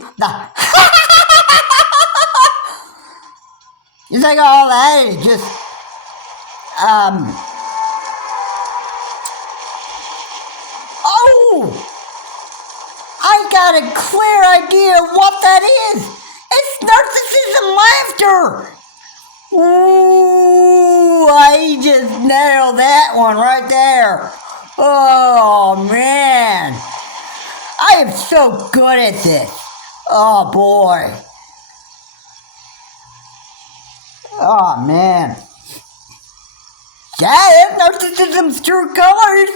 you think all that is just oh, I got a clear idea of what that is. It's narcissism laughter. Ooh, I just nailed that one right there. Oh man, I am so good at this. Oh boy. Oh man. Yeah, that's narcissism's true colors.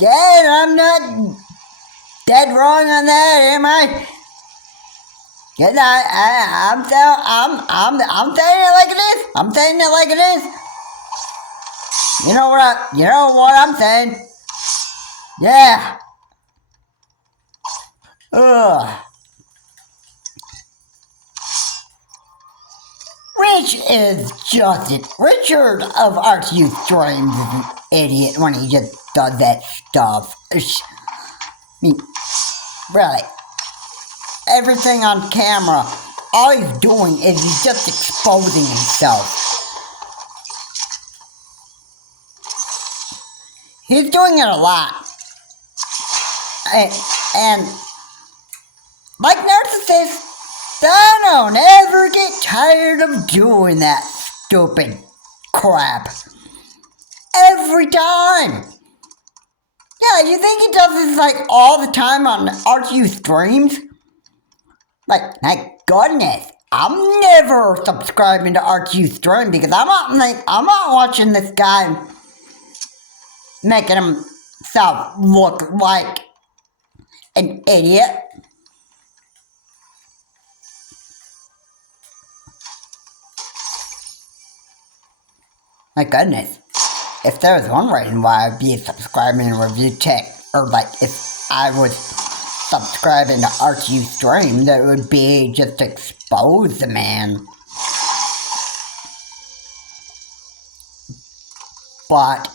Yeah, I'm not dead wrong on that, am I? Cause I'm saying it like it is. I'm saying it like it is. You know what I'm saying? Yeah. Ugh. Rich is just it. Richard of Arts Youth Dreams is an idiot when he just does that stuff. I mean, really. Everything on camera, all he's doing is he's just exposing himself. He's doing it a lot. And like Narsassism, I don't ever get tired of doing that stupid crap. Every time. Yeah, you think he does this like all the time on Arts Youth Streams? Like, thank goodness, I'm never subscribing to Arts Youth Stream because I'm not watching this guy making himself look like an idiot. My goodness, if there was one reason why I'd be subscribing to Review Tech, or like if I was subscribing to Arts Youth Stream, that would be just to expose the man. But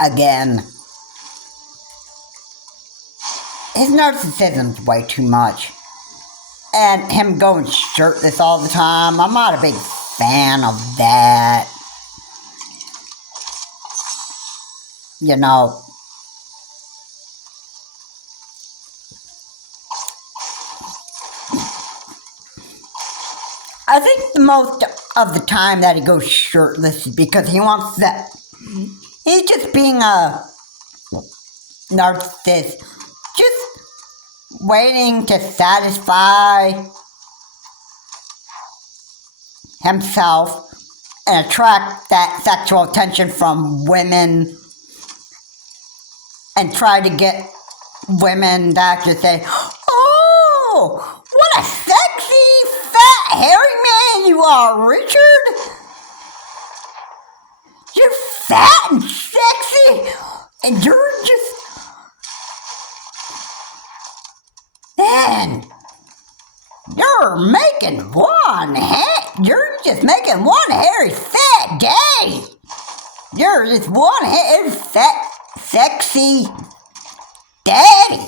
again, his narcissism's way too much. And him going shirtless all the time, I'm not a big fan of that. You know, I think the most of the time that he goes shirtless is because he wants that. He's just being a narcissist, just waiting to satisfy himself and attract that sexual attention from women and try to get women to actually say, "Oh, what a sexy, fat, hairy man you are, Richard! You're fat and sexy, and you're just... Man, you're just making one hairy fat day. You're just one hairy fat sexy daddy.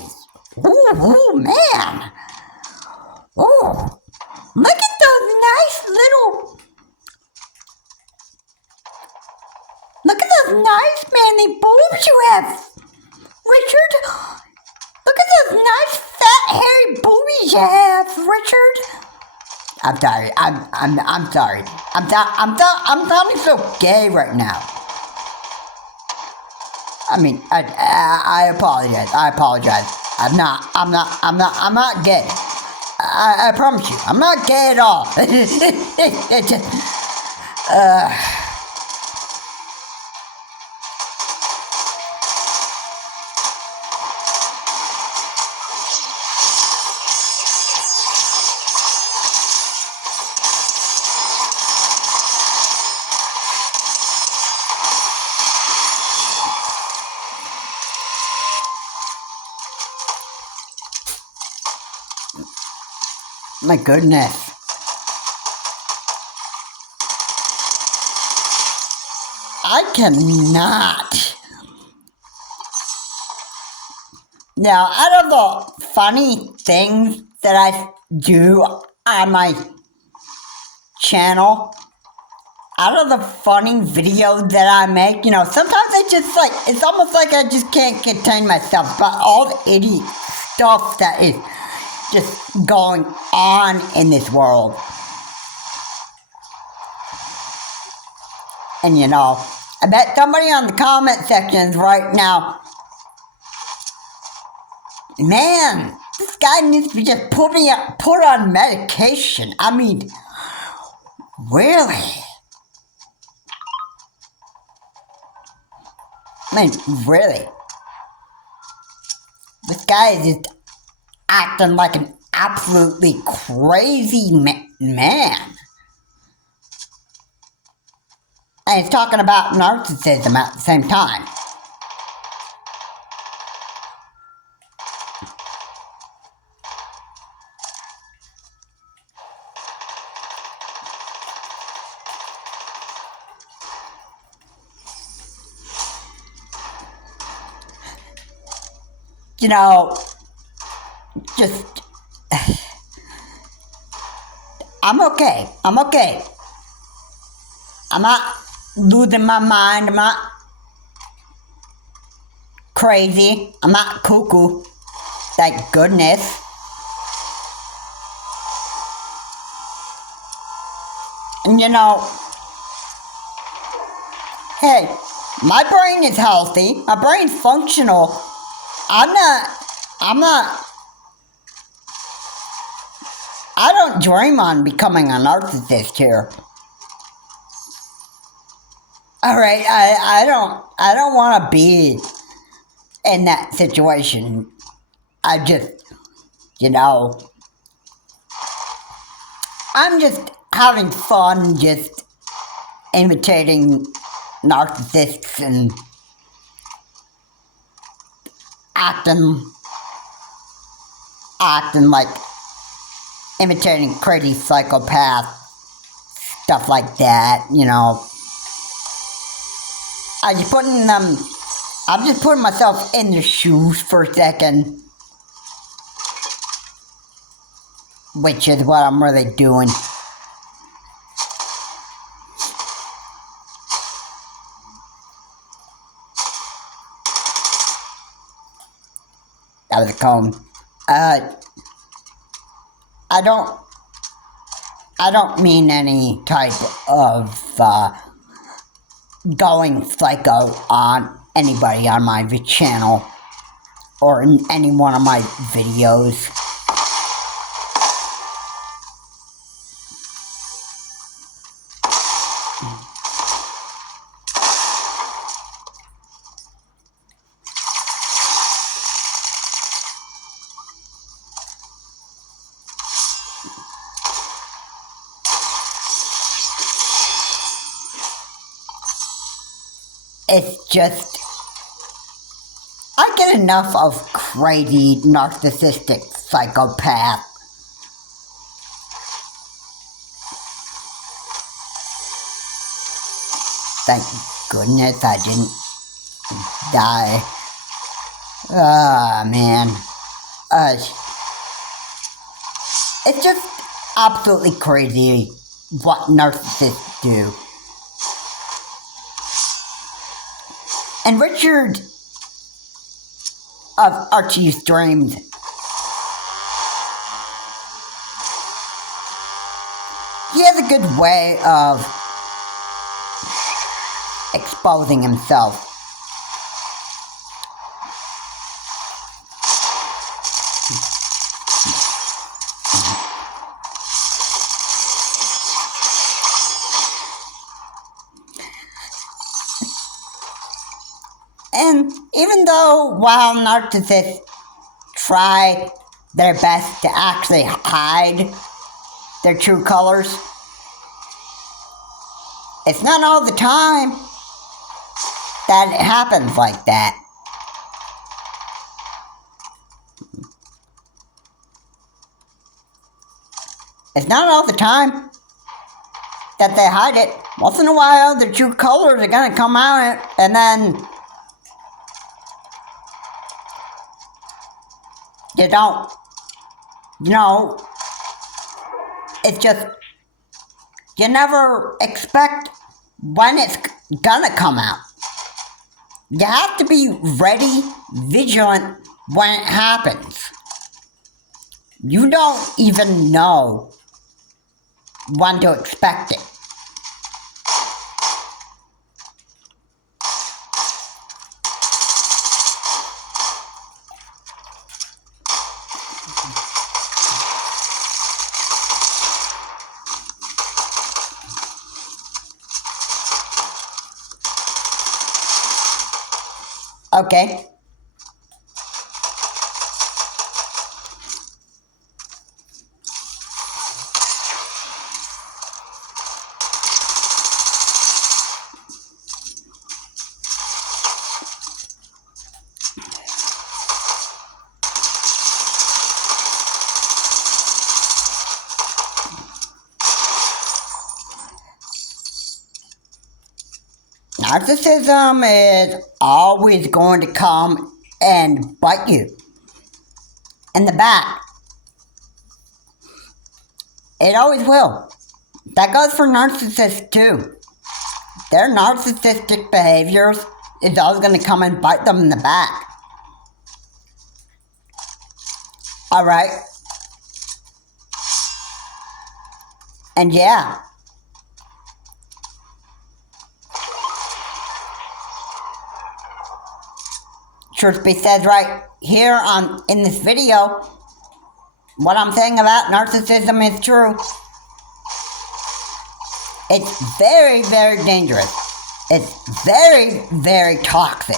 Ooh, man. Oh, look at those nice manly boobs you have, Richard. Look at those nice fat hairy boobies you have, Richard. I'm sorry. I'm sorry. I'm sounding so gay right now. I mean, I apologize. I'm not gay. I promise you, I'm not gay at all. It just, my goodness. I cannot. Now, out of the funny things that I do on my channel, out of the funny videos that I make, you know, sometimes I just like, it's almost like I just can't contain myself, but all the idiot stuff that is just going on in this world. And you know, I bet somebody on the comment sections right now, man, this guy needs to be just put on medication. I mean, really? I mean, really? This guy is just acting like an absolutely crazy man. And he's talking about narcissism at the same time. you know, just, I'm okay. I'm okay. I'm not losing my mind. I'm not crazy. I'm not cuckoo. Thank goodness. And you know, hey, my brain is healthy. My brain's functional. I don't dream on becoming a narcissist here. Alright, I don't want to be in that situation. I just, you know, I'm just having fun just imitating narcissists and acting like imitating crazy psychopaths, stuff like that, you know. I'm just putting myself in their shoes for a second, which is what I'm really doing. That was a comb. I don't mean any type of going psycho on anybody on my channel or in any one of my videos. It's just, I get enough of crazy, narcissistic psychopath. Thank goodness I didn't die. Ah, man. It's just absolutely crazy what narcissists do. And Richard of Archie's Dreams, he has a good way of exposing himself. And even though while narcissists try their best to actually hide their true colors, it's not all the time that it happens like that. It's not all the time that they hide it. Once in a while, their true colors are gonna come out, and then you don't, you know, it's just, you never expect when it's gonna come out. You have to be ready, vigilant when it happens. You don't even know when to expect it. Okay. Narcissism is always going to come and bite you. in the back. It always will. That goes for narcissists too. Their narcissistic behaviors is always going to come and bite them in the back. Alright? And yeah. Truth be said right here in this video, what I'm saying about narcissism is true. It's very, very dangerous. It's very, very toxic.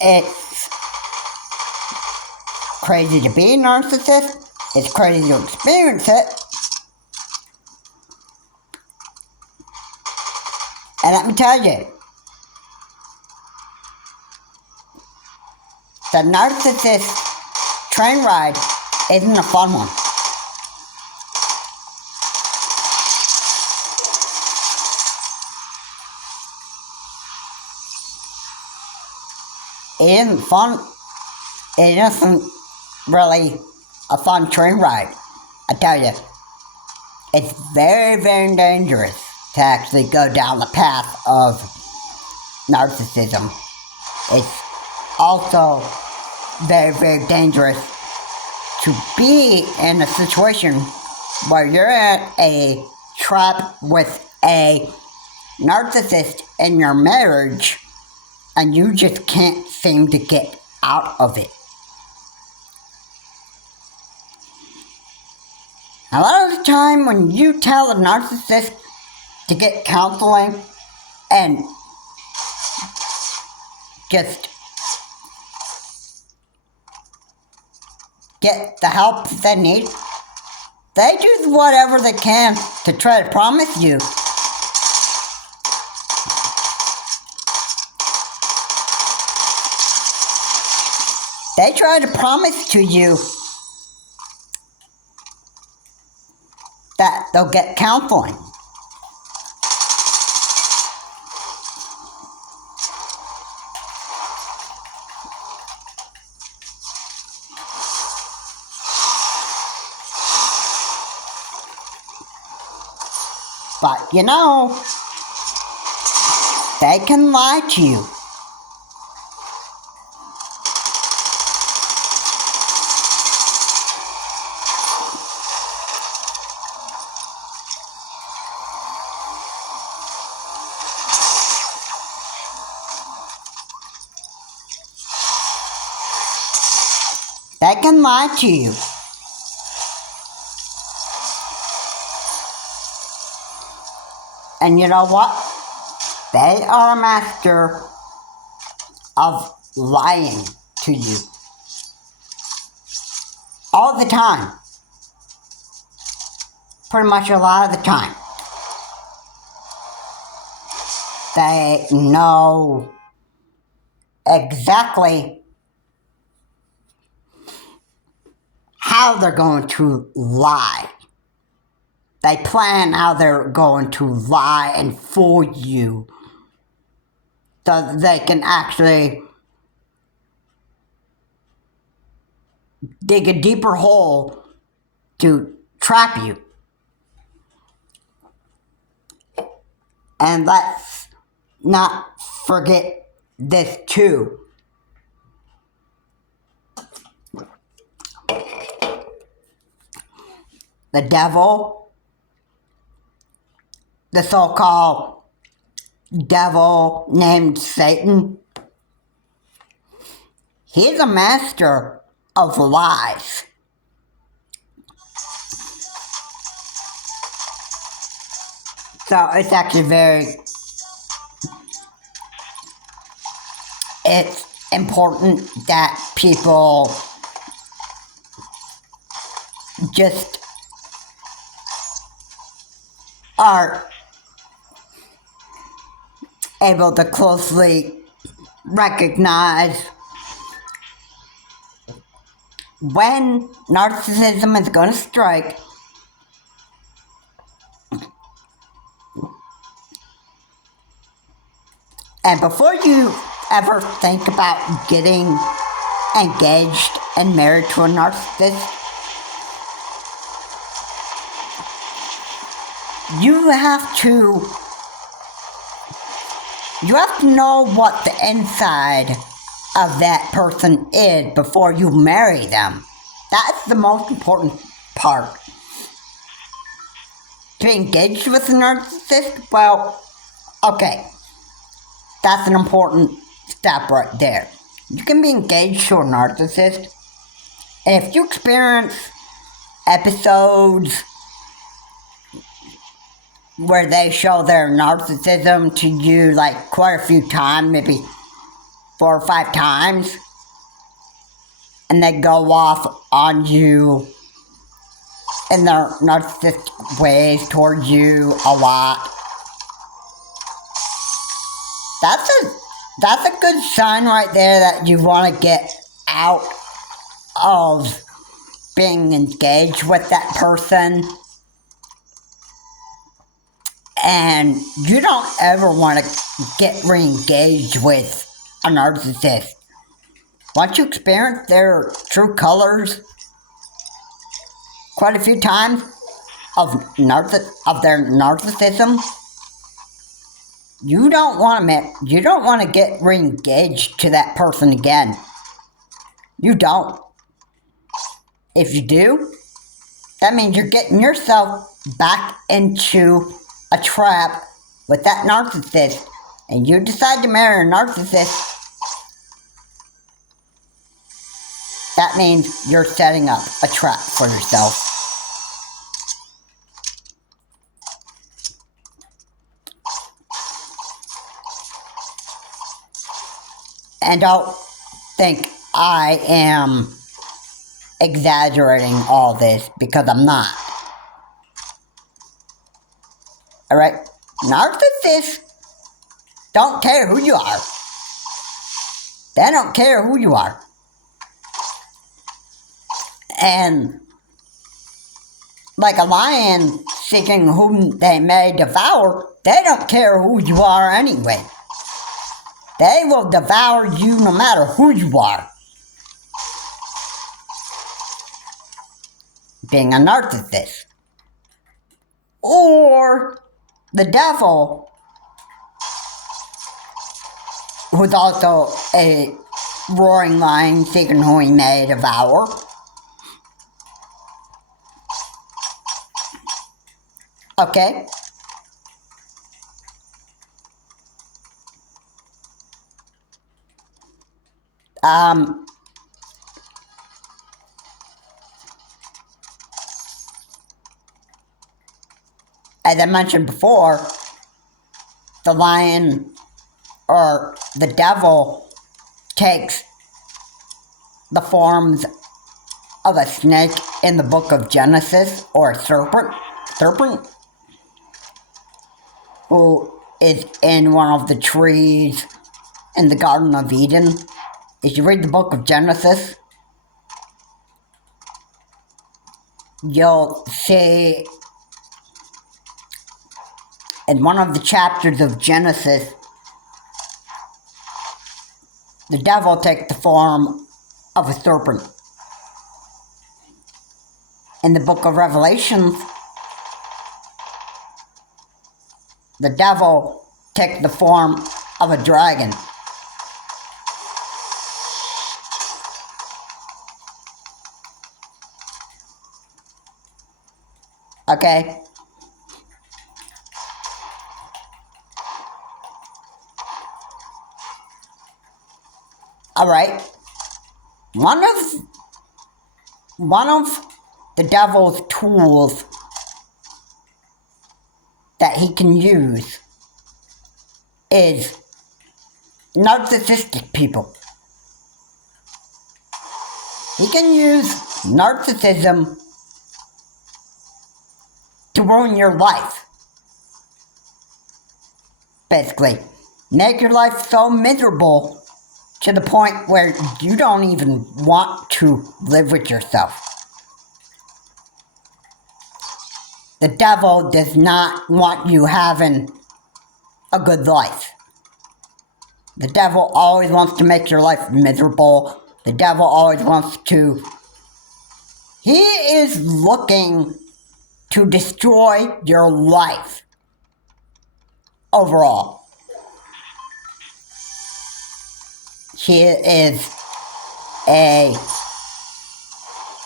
It's crazy to be a narcissist. It's crazy to experience it. And let me tell you, the narcissist train ride isn't a fun one. It isn't fun. It isn't really a fun train ride. I tell you, it's very, very dangerous to actually go down the path of narcissism. It's also very, very dangerous to be in a situation where you're in a trap with a narcissist in your marriage and you just can't seem to get out of it. A lot of the time when you tell a narcissist to get counseling and just get the help they need, they do whatever they can to try to promise you they try to promise to you that they'll get counseling. But you know, they can lie to you. They can lie to you. And you know what? They are a master of lying to you. All the time. Pretty much a lot of the time. They know exactly how they're going to lie. They plan how they're going to lie and fool you so that they can actually dig a deeper hole to trap you. And let's not forget this too. The devil, the so-called devil named Satan, He's a master of lies. So it's actually it's important that people just are able to closely recognize when narcissism is going to strike, and before you ever think about getting engaged and married to a narcissist, you have to know what the inside of that person is before you marry them. That's the most important part. To be engaged with a narcissist, well, okay, that's an important step right there. You can be engaged to a narcissist, and if you experience episodes where they show their narcissism to you like quite a few times, maybe 4 or 5 times, and they go off on you in their narcissistic ways towards you a lot, that's a good sign right there that you want to get out of being engaged with that person. And you don't ever want to get re-engaged with a narcissist. Once you experience their true colors quite a few times of their narcissism, you don't want to get re-engaged to that person again. You don't. If you do, that means you're getting yourself back into a trap with that narcissist, and you decide to marry a narcissist, that means you're setting up a trap for yourself. And don't think I am exaggerating all this, because I'm not. Alright? Narcissists don't care who you are. They don't care who you are. And like a lion seeking whom they may devour, they don't care who you are anyway. They will devour you no matter who you are. Being a narcissist. Or the devil, who's also a roaring lion seeking whom he may devour. Okay? As I mentioned before, the lion or the devil takes the forms of a snake in the book of Genesis, or a serpent, who is in one of the trees in the Garden of Eden. If you read the book of Genesis, you'll see in one of the chapters of Genesis, the devil takes the form of a serpent. In the book of Revelation, the devil takes the form of a dragon. Okay? Alright. one of the devil's tools that he can use is narcissistic people. He can use narcissism to ruin your life. Basically, make your life so miserable to the point where you don't even want to live with yourself. The devil does not want you having a good life. The devil always wants to make your life miserable. The devil always wants to... He is looking to destroy your life overall. He is a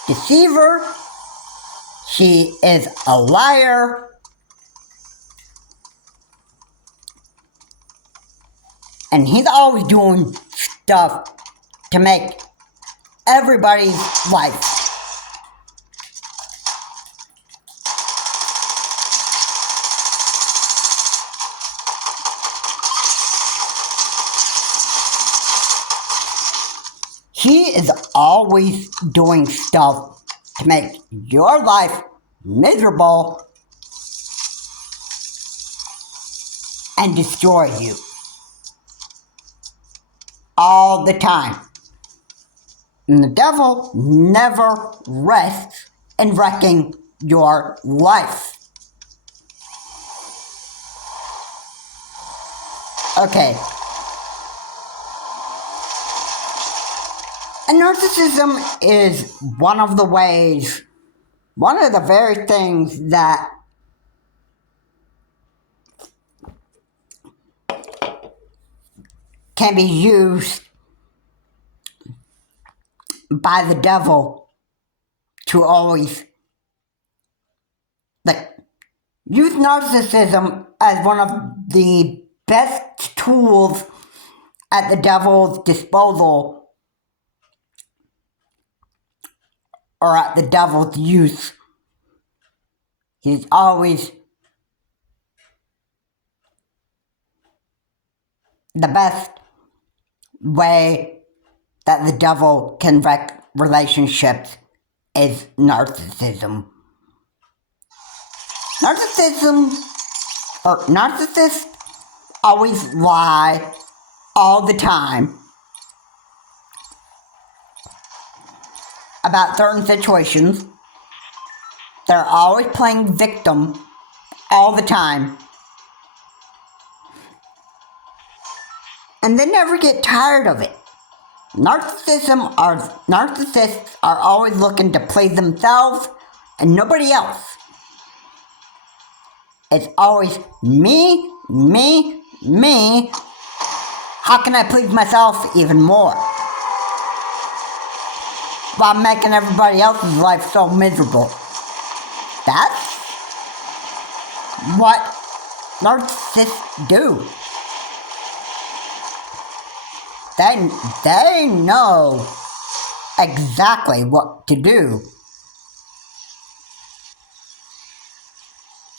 deceiver. He is a liar. And he's always doing stuff to make everybody's life he is always doing stuff to make your life miserable and destroy you all the time. And the devil never rests in wrecking your life. Okay. And narcissism is one of the ways, one of the very things that can be used by the devil to always, use narcissism as one of the best tools at the devil's disposal, or at the devil's use. He's always the best way that the devil can wreck relationships is narcissism. Narcissists always lie all the time about certain situations. They're always playing victim all the time. And they never get tired of it. Narcissists are always looking to please themselves and nobody else. It's always me, me, me. How can I please myself even more? While making everybody else's life so miserable. That's what narcissists do. They know exactly what to do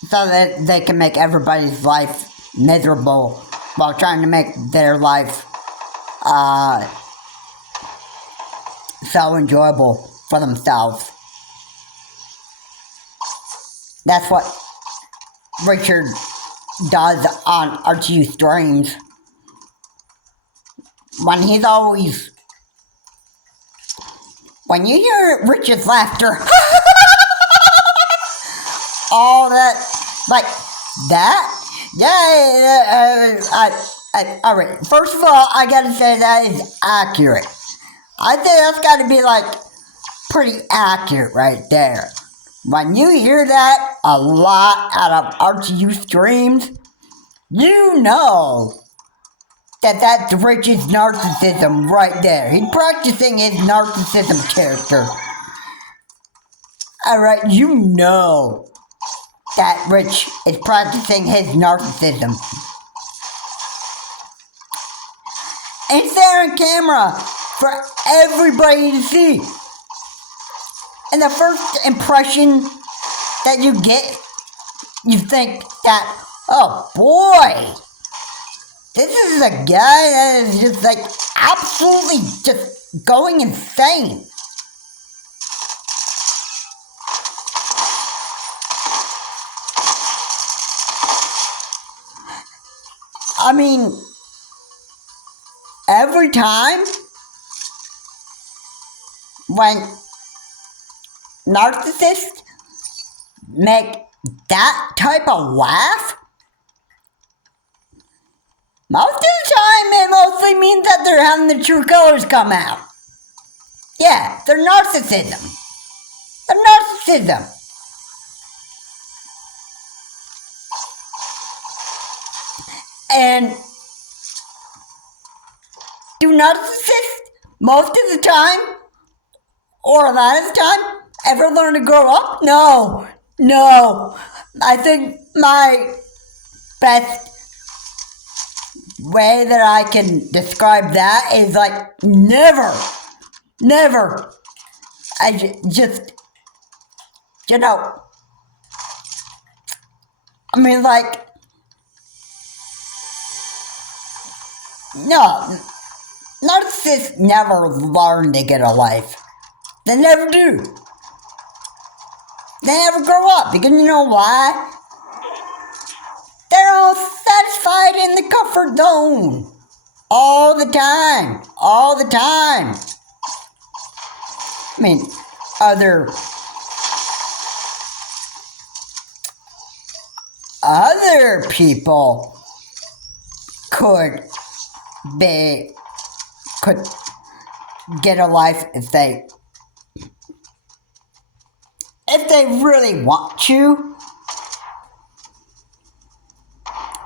so that they can make everybody's life miserable while trying to make their life so enjoyable for themselves. That's what Richard does on Archie streams. When you hear Richard's laughter, all that, like that, alright, first of all, I gotta say that is accurate. I think that's gotta be pretty accurate right there. When you hear that a lot out of Archie streams, you know that's Rich's narcissism right there. He's practicing his narcissism character. Alright, you know that Rich is practicing his narcissism. It's there on camera for everybody to see. And the first impression that you get, you think that, oh boy, this is a guy that is just like absolutely just going insane. I mean, every time when narcissists make that type of laugh, most of the time it mostly means that they're having the true colors come out. Yeah, they're narcissism. They're narcissism. And do narcissists, most of the time, or a lot of the time, ever learn to grow up? No. I think my best way that I can describe that is like never. I just, you know, I mean, like, no, narcissists never learn to get a life. They never do. They never grow up, because you know why? They're all satisfied in the comfort zone. All the time. I mean, other people could get a life if they really want to.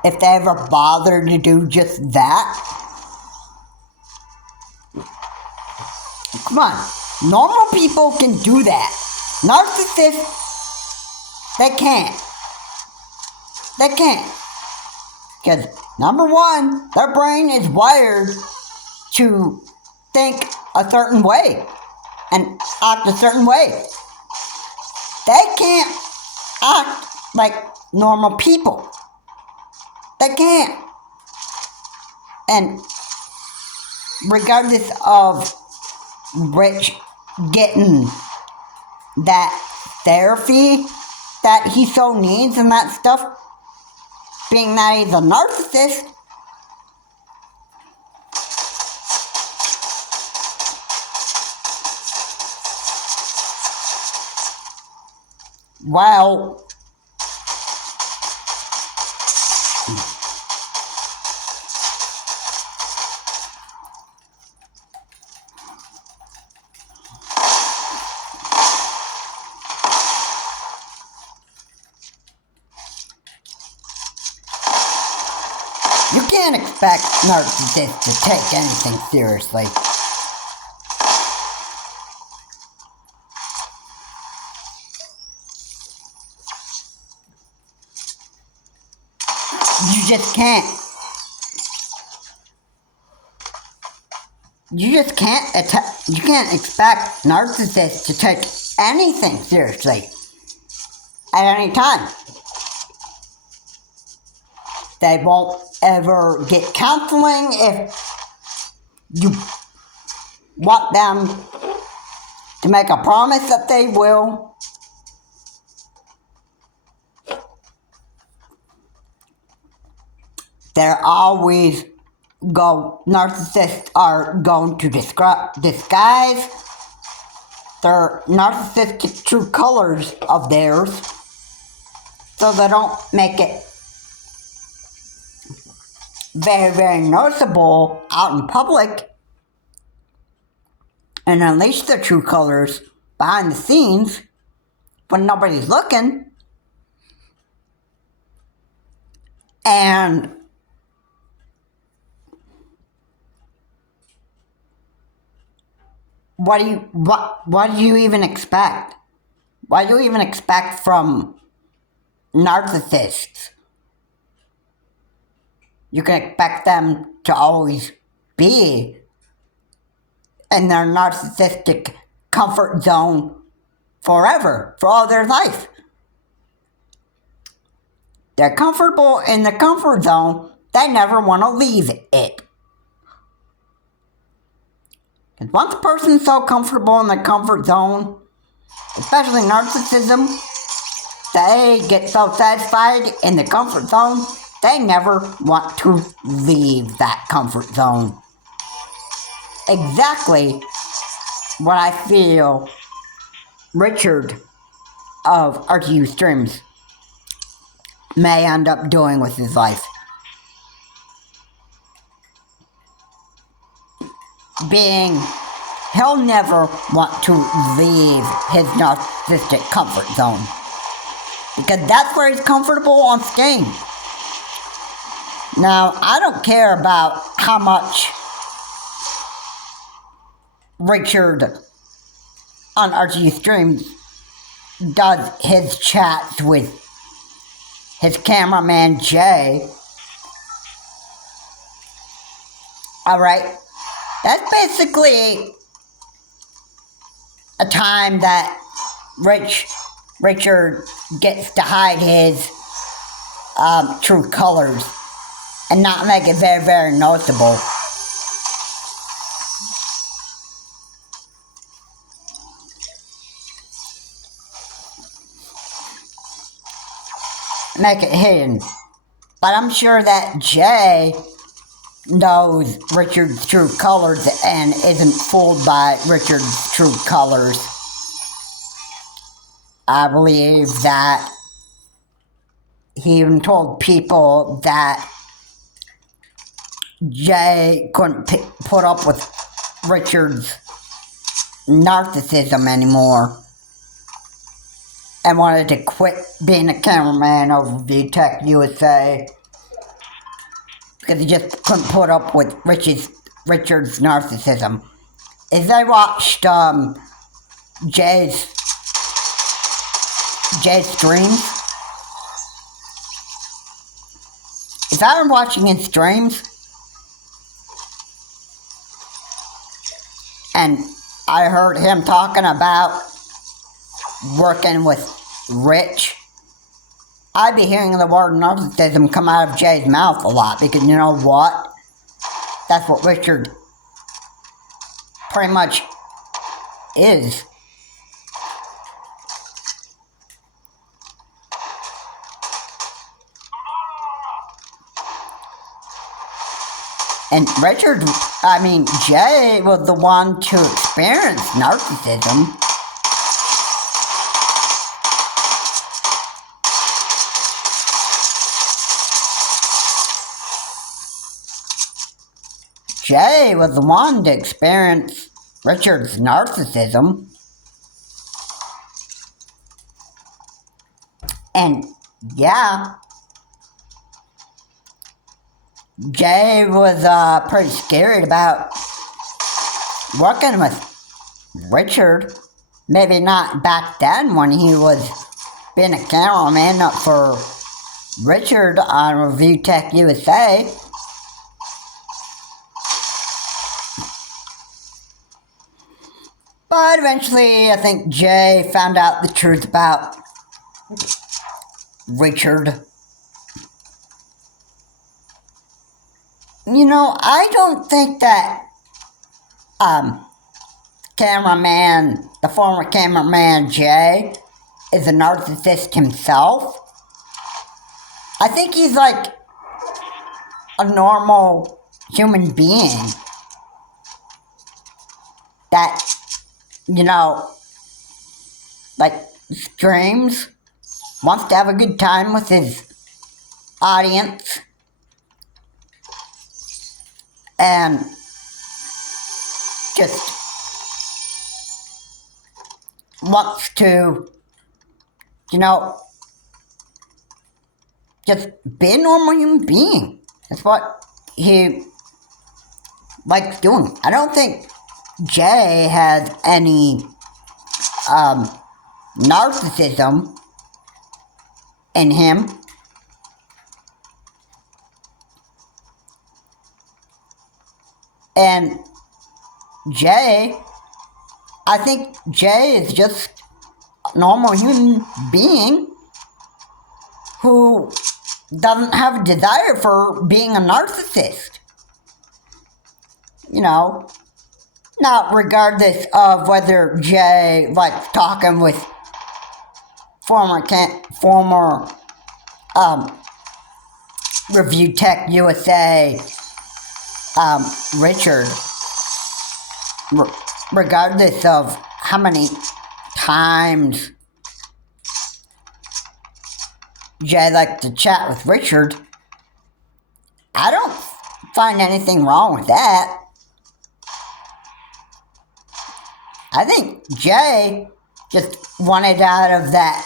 If they ever bother to do just that. Come on. Normal people can do that. Narcissists, they can't. Because, number one, their brain is wired to think a certain way and act a certain way. They can't act like normal people. They can't. And regardless of Rich getting that therapy that he so needs and that stuff, being that he's a narcissist, well, you can't expect narcissists to take anything seriously. You just can't. You can't expect narcissists to take anything seriously at any time. They won't ever get counseling if you want them to make a promise that they will. Narcissists are going to disguise their narcissistic true colors of theirs so they don't make it very, very noticeable out in public and unleash their true colors behind the scenes when nobody's looking. And what do you even expect? What do you even expect from narcissists? You can expect them to always be in their narcissistic comfort zone forever, for all their life. They're comfortable in the comfort zone. They never want to leave it. Because once a person's so comfortable in the comfort zone, especially narcissism, they get so satisfied in the comfort zone, they never want to leave that comfort zone. Exactly what I feel Richard of RTU Streams may end up doing with his life. He'll never want to leave his narcissistic comfort zone. Because that's where he's comfortable on screen. Now, I don't care about how much Richard on RTU Streams does his chats with his cameraman Jay. Alright? That's basically a time that Richard gets to hide his true colors and not make it very, very noticeable. Make it hidden. But I'm sure that Jay knows Richard's true colors and isn't fooled by Richard's true colors. I believe that he even told people that Jay couldn't put up with Richard's narcissism anymore and wanted to quit being a cameraman over VTech USA because he just couldn't put up with Richard's narcissism. If they watched Jay's streams, if I were watching his streams and I heard him talking about working with Rich, I'd be hearing the word narcissism come out of Jay's mouth a lot, because you know what? That's what Richard pretty much is. And Jay was the one to experience narcissism. Jay was the one to experience Richard's narcissism. And yeah, Jay was pretty scared about working with Richard. Maybe not back then when he was being a cameraman for Richard on Review Tech USA. But eventually, I think Jay found out the truth about Richard. You know, I don't think that the former cameraman Jay is a narcissist himself. I think he's like a normal human being that, you know, like streams, wants to have a good time with his audience, and just wants to, you know, just be a normal human being. That's what he likes doing. I don't think Jay has any narcissism in him. And Jay, I think Jay is just a normal human being who doesn't have a desire for being a narcissist. You know, not regardless of whether Jay likes talking with former Review Tech USA Richard, regardless of how many times Jay likes to chat with Richard, I don't find anything wrong with that. I think Jay just wanted out of that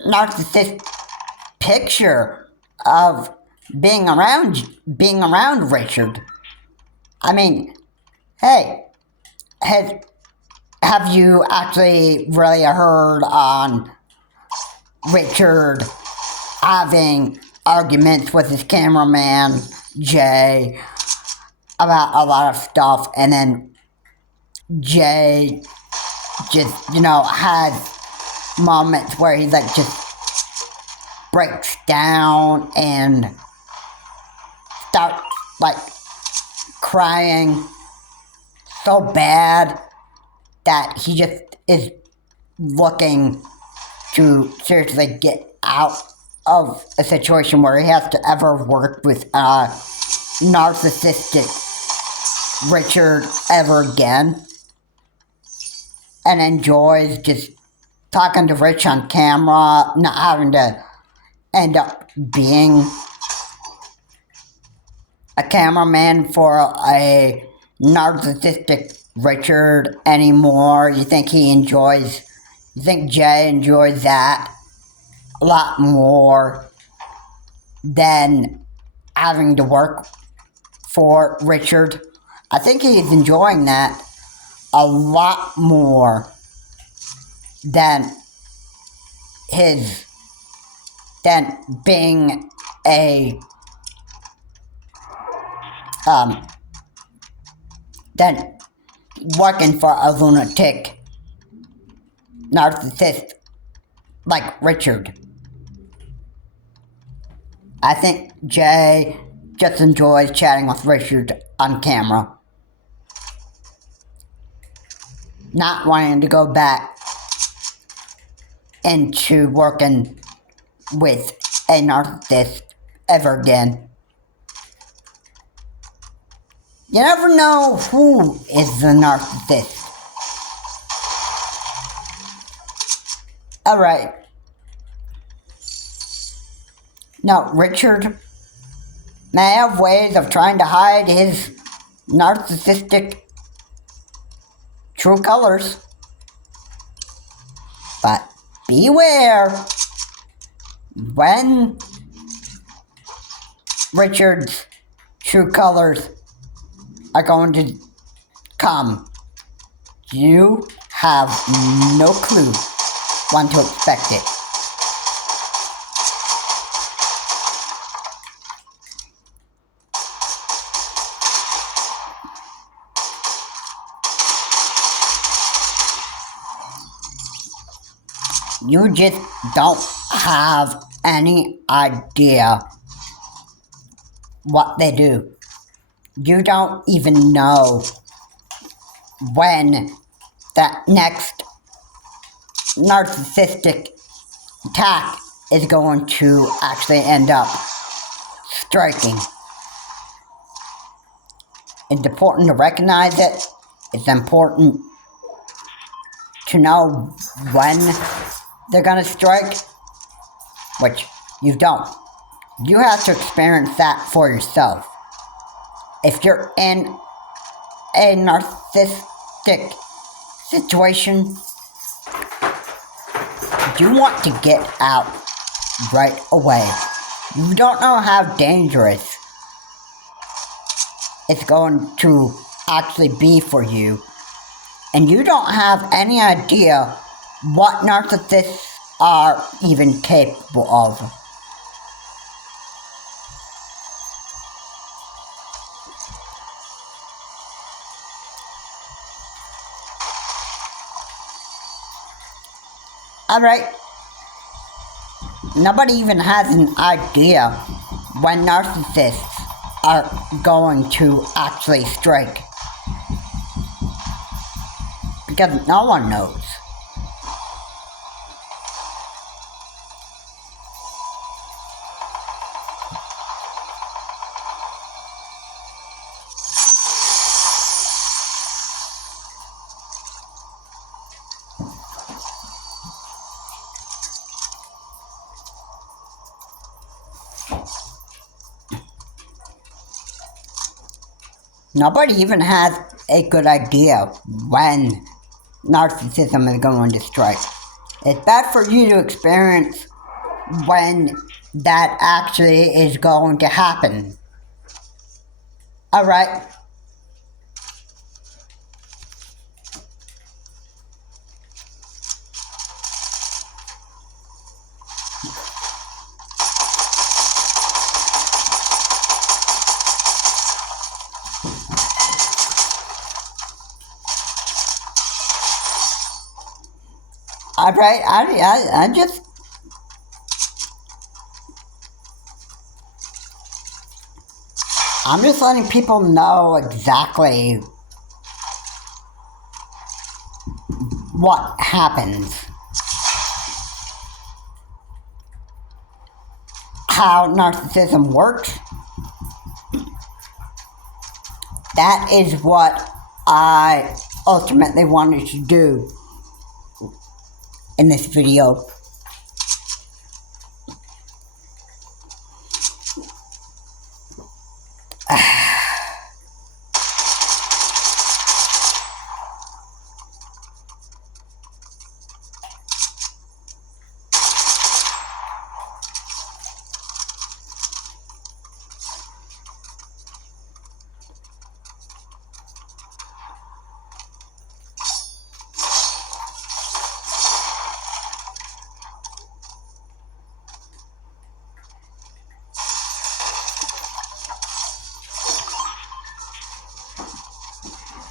narcissist picture of being around Richard. I mean, hey, have you actually really heard on Richard having arguments with his cameraman Jay about a lot of stuff, and then Jay just, has moments where he just breaks down and starts crying so bad that he just is looking to seriously get out of a situation where he has to ever work with a narcissistic Richard ever again, and enjoys just talking to Rich on camera, not having to end up being a cameraman for a narcissistic Richard anymore. You think Jay enjoys that a lot more than having to work for Richard? I think he's enjoying that a lot more than being a than working for a lunatic narcissist like Richard. I think Jay just enjoys chatting with Richard on camera, not wanting to go back into working with a narcissist ever again. You never know who is the narcissist. Alright. Now, Richard may have ways of trying to hide his narcissistic true colors, but beware when Richard's true colors are going to come. You have no clue when to expect it. You just don't have any idea what they do. You don't even know when that next narcissistic attack is going to actually end up striking. It's important to recognize it. It's important to know when they're going to strike, which you don't. You have to experience that for yourself. If you're in a narcissistic situation, you want to get out right away. You don't know how dangerous it's going to actually be for you, and you don't have any idea what narcissists are even capable of. Alright, nobody even has an idea when narcissists are going to actually strike. Because no one knows. Nobody even has a good idea when narcissism is going to strike. It's bad for you to experience when that actually is going to happen. Alright? Alright, I'm just letting people know exactly what happens. How narcissism works. That is what I ultimately wanted to do in this video.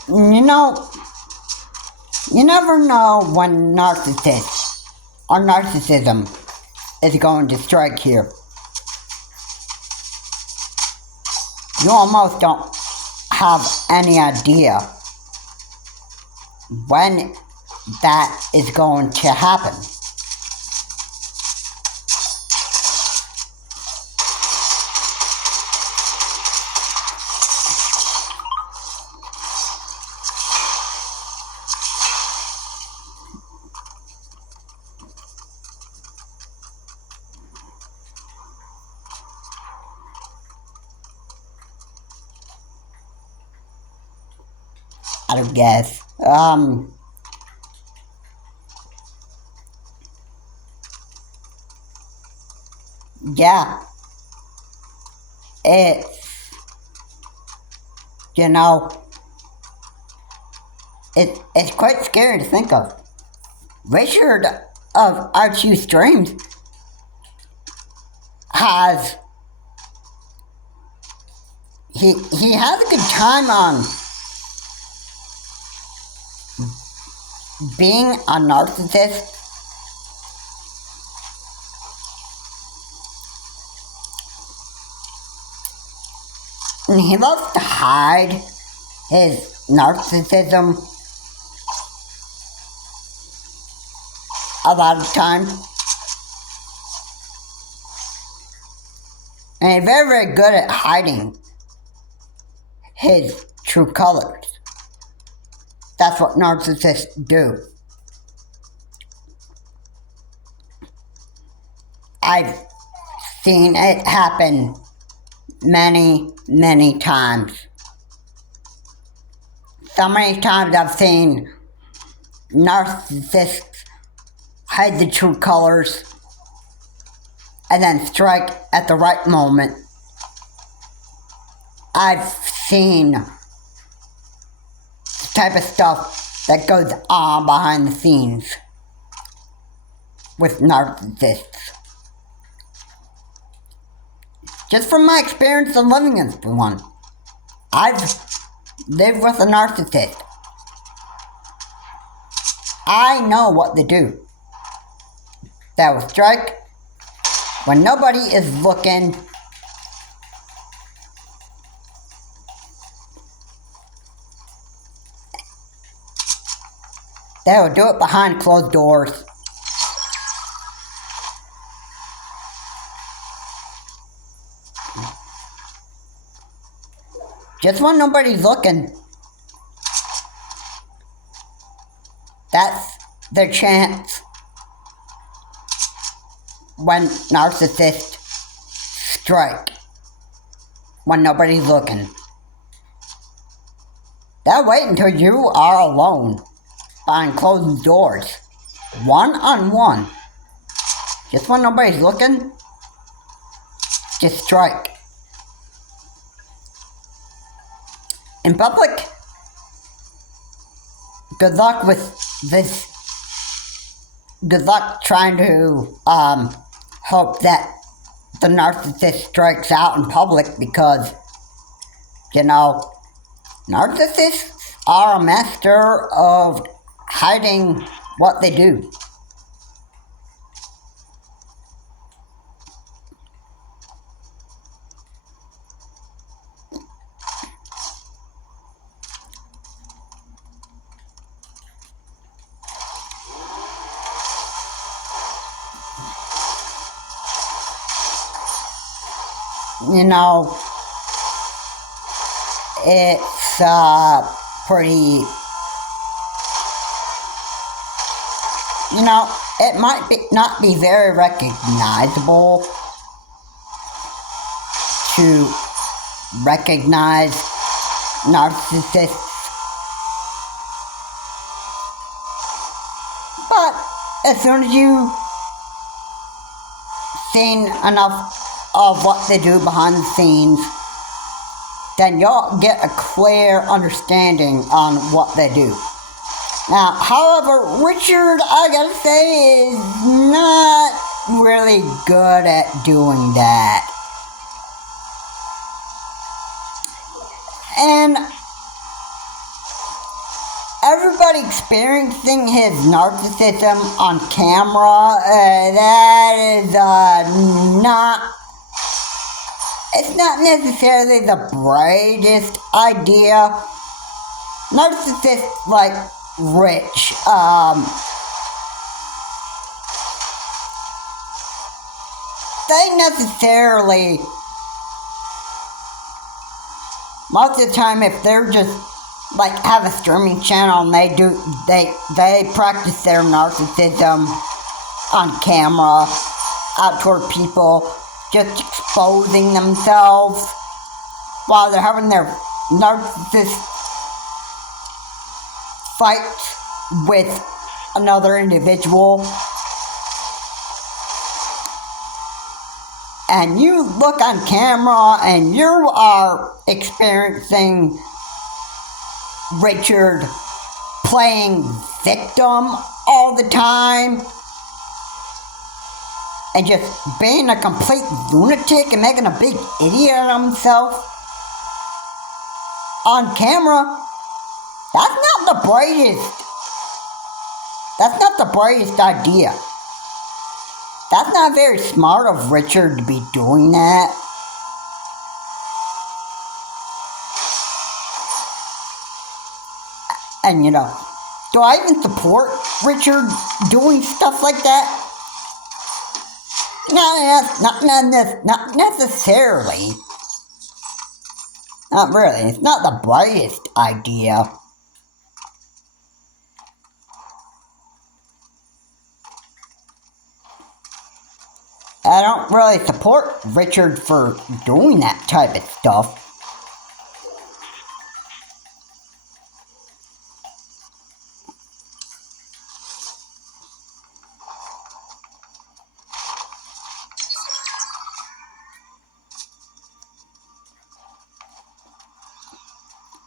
You know, you never know when narcissism is going to strike here. You almost don't have any idea when that is going to happen. I don't guess. Yeah. You know, it's quite scary to think of. Richard of Archie Streams has, he has a good time on being a narcissist. And he loves to hide his narcissism a lot of time. And he's very, very good at hiding his true colors. That's what narcissists do. I've seen it happen many, many times. So many times I've seen narcissists hide the true colors and then strike at the right moment. I've seen the type of stuff that goes on behind the scenes with narcissists. Just from my experience of living as one. I've lived with a narcissist. I know what to do. They will strike when nobody is looking. They will do it behind closed doors. Just when nobody's looking. That's their chance. When narcissists strike. When nobody's looking. They'll wait until you are alone. Behind closed doors. One-on-one. Just when nobody's looking. Just strike. In public, good luck with this. Good luck trying to hope that the narcissist strikes out in public, because, you know, narcissists are a master of hiding what they do. You know, it's pretty, you know, it might not be very recognizable to recognize narcissists, but as soon as you seen enough of what they do behind the scenes, then you'll get a clear understanding on what they do. Now, however, Richard, I gotta say, is not really good at doing that. And everybody experiencing his narcissism on camera, that is not... It's not necessarily the brightest idea. Narcissists like Rich, they necessarily, most of the time, if they're just like have a streaming channel and they practice their narcissism on camera out toward people, just exposing themselves while they're having their narcissist fight with another individual. And you look on camera and you are experiencing Richard playing victim all the time and just being a complete lunatic and making a big idiot of himself on camera. That's not the brightest. That's not the brightest idea. That's not very smart of Richard to be doing that. And you know, do I even support Richard doing stuff like that? Not necessarily. Not really. It's not the brightest idea. I don't really support Richard for doing that type of stuff.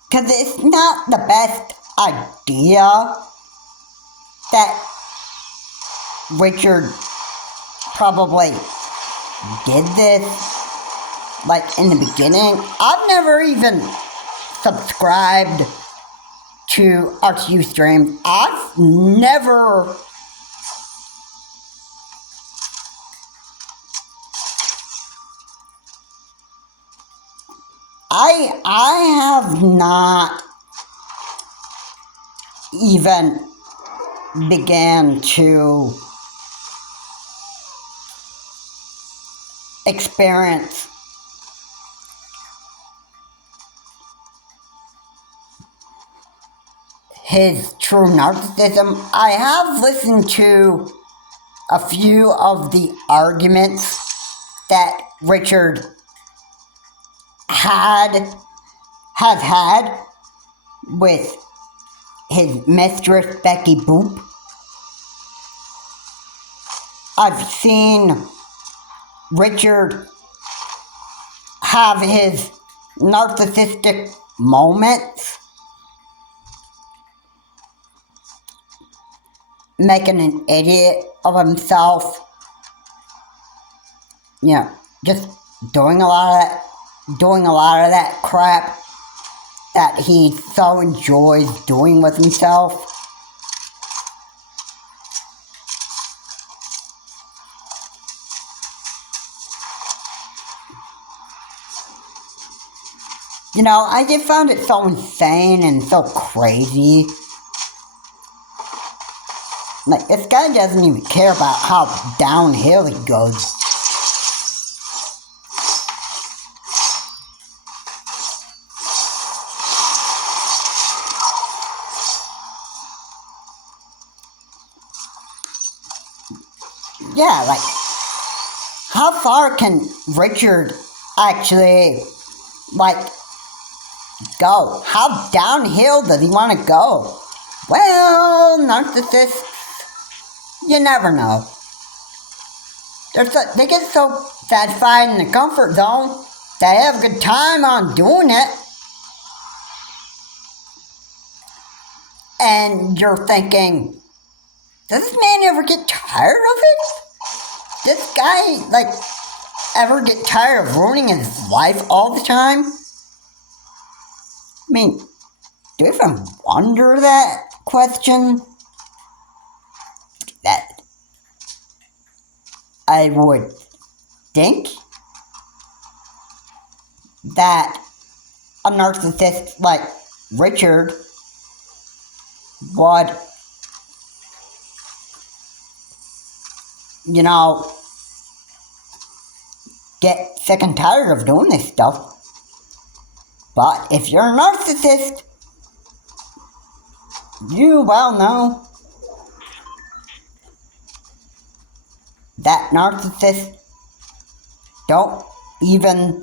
Because it's not the best idea that Richard probably did this, like, in the beginning. I've never even subscribed to RTU streams. I've never I have not even began to experience his true narcissism. I have listened to a few of the arguments that Richard has had with his mistress, Becky Boop. I've seen Richard have his narcissistic moments, making an idiot of himself, just doing a lot of that crap that he so enjoys doing with himself. I just found it so insane and so crazy. Like, this guy doesn't even care about how downhill he goes. Yeah, like, how far can Richard actually, go? How downhill does he want to go? Well, narcissists, you never know. They get so satisfied in the comfort zone, they have a good time on doing it. And you're thinking, does this man ever get tired of it? This guy, ever get tired of ruining his life all the time? I mean, do you even wonder that question? That I would think that a narcissist like Richard would, get sick and tired of doing this stuff. But if you're a narcissist, you well know that narcissists don't even,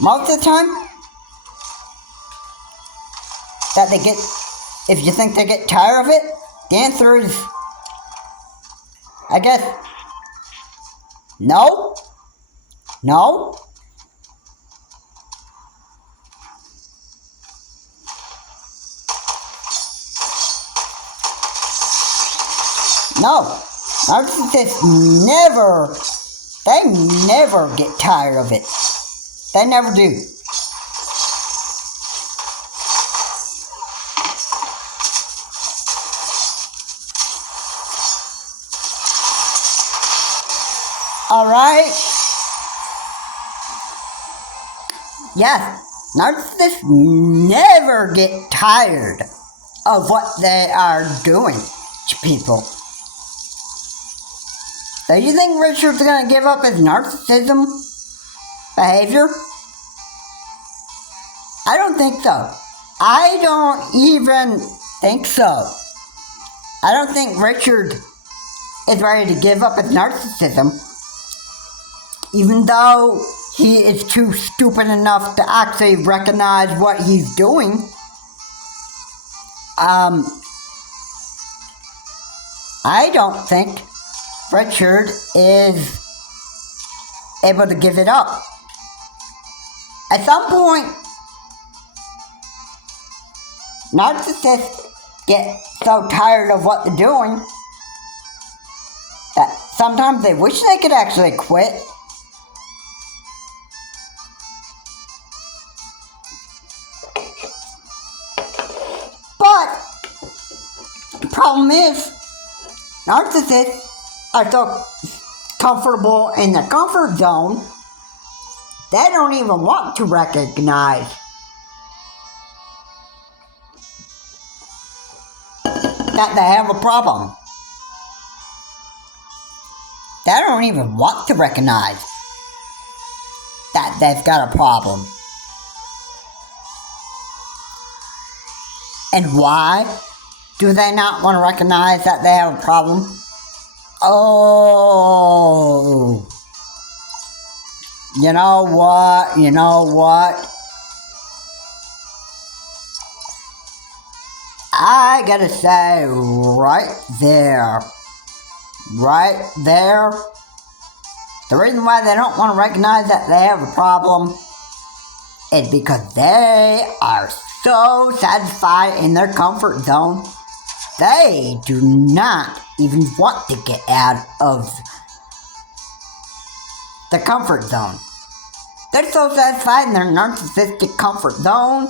most of the time, that they get, if you think they get tired of it, the answer is, I guess, no. No. Narcissists never get tired of it. They never do. Alright? Yes, narcissists never get tired of what they are doing to people. So you think Richard's gonna give up his narcissism behavior? I don't think so. I don't even think so. I don't think Richard is ready to give up his narcissism, even though he is too stupid enough to actually recognize what he's doing. I don't think Richard is able to give it up. At some point, narcissists get so tired of what they're doing that sometimes they wish they could actually quit. But the problem is, narcissists are so comfortable in their comfort zone They don't even want to recognize that they have a problem. They don't even want to recognize that they've got a problem. And why do they not want to recognize that they have a problem? Oh, you know what? I gotta say, right there, the reason why they don't want to recognize that they have a problem is because they are so satisfied in their comfort zone. They do not even want to get out of the comfort zone. They're so satisfied in their narcissistic comfort zone,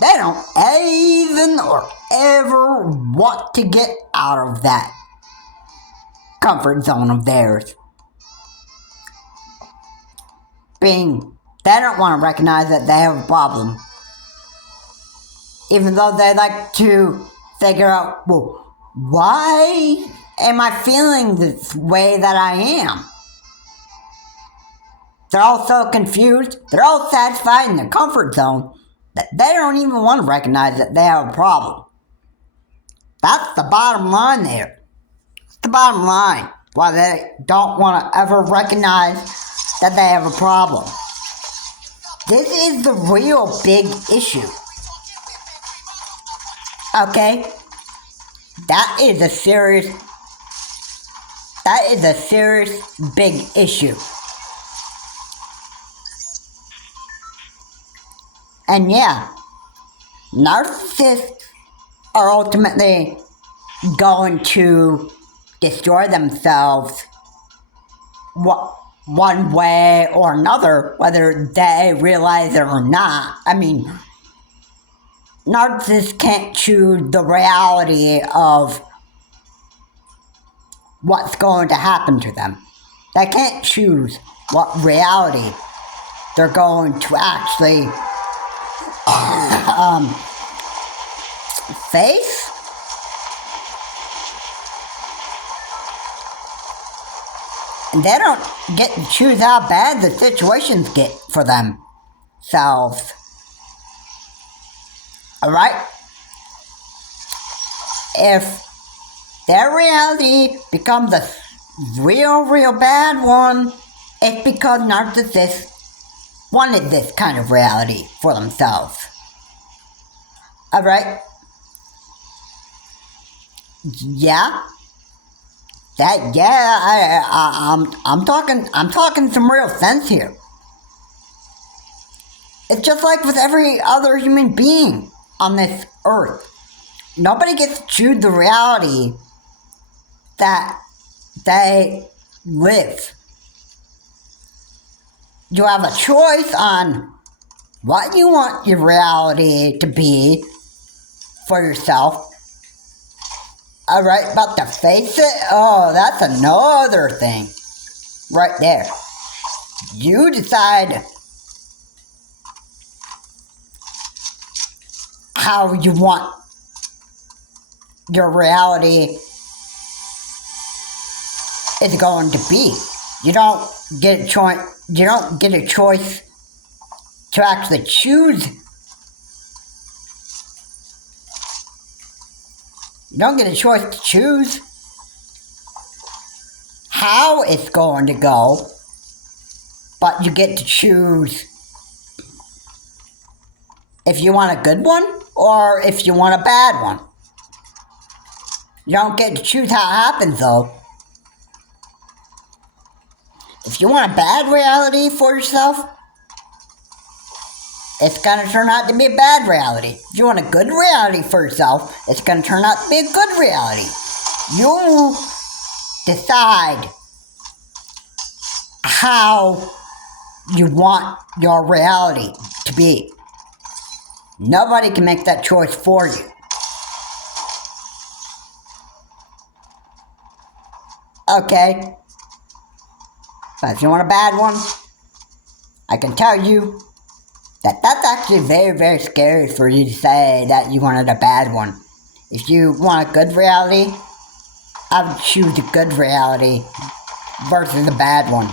they don't even or ever want to get out of that comfort zone of theirs. They don't want to recognize that they have a problem. Even though they like to figure out, well, why am I feeling this way that I am? They're all so confused, they're all satisfied in their comfort zone, that they don't even want to recognize that they have a problem. That's the bottom line there. That's the bottom line. Why they don't want to ever recognize that they have a problem. This is the real big issue. Okay? That is a serious big issue. And yeah, narcissists are ultimately going to destroy themselves one way or another, whether they realize it or not. I mean, narcissists can't choose the reality of what's going to happen to them. They can't choose what reality they're going to actually face. And they don't get to choose how bad the situations get for themselves. Alright? If their reality becomes a real bad one, it's because narcissists wanted this kind of reality for themselves. Alright? Yeah? I'm talking some real sense here. It's just like with every other human being on this earth. Nobody gets to choose the reality that they live. You have a choice on what you want your reality to be for yourself. Alright, but to face it, oh, that's another thing. Right there. You decide how you want your reality is going to be. You don't get a choice. You don't get a choice to actually choose. You don't get a choice to choose how it's going to go, but you get to choose if you want a good one or if you want a bad one. You don't get to choose how it happens, though. If you want a bad reality for yourself, it's going to turn out to be a bad reality. If you want a good reality for yourself, it's going to turn out to be a good reality. You decide how you want your reality to be. Nobody can make that choice for you. Okay? But if you want a bad one, I can tell you that that's actually very, very scary for you to say that you wanted a bad one. If you want a good reality, I would choose a good reality versus a bad one.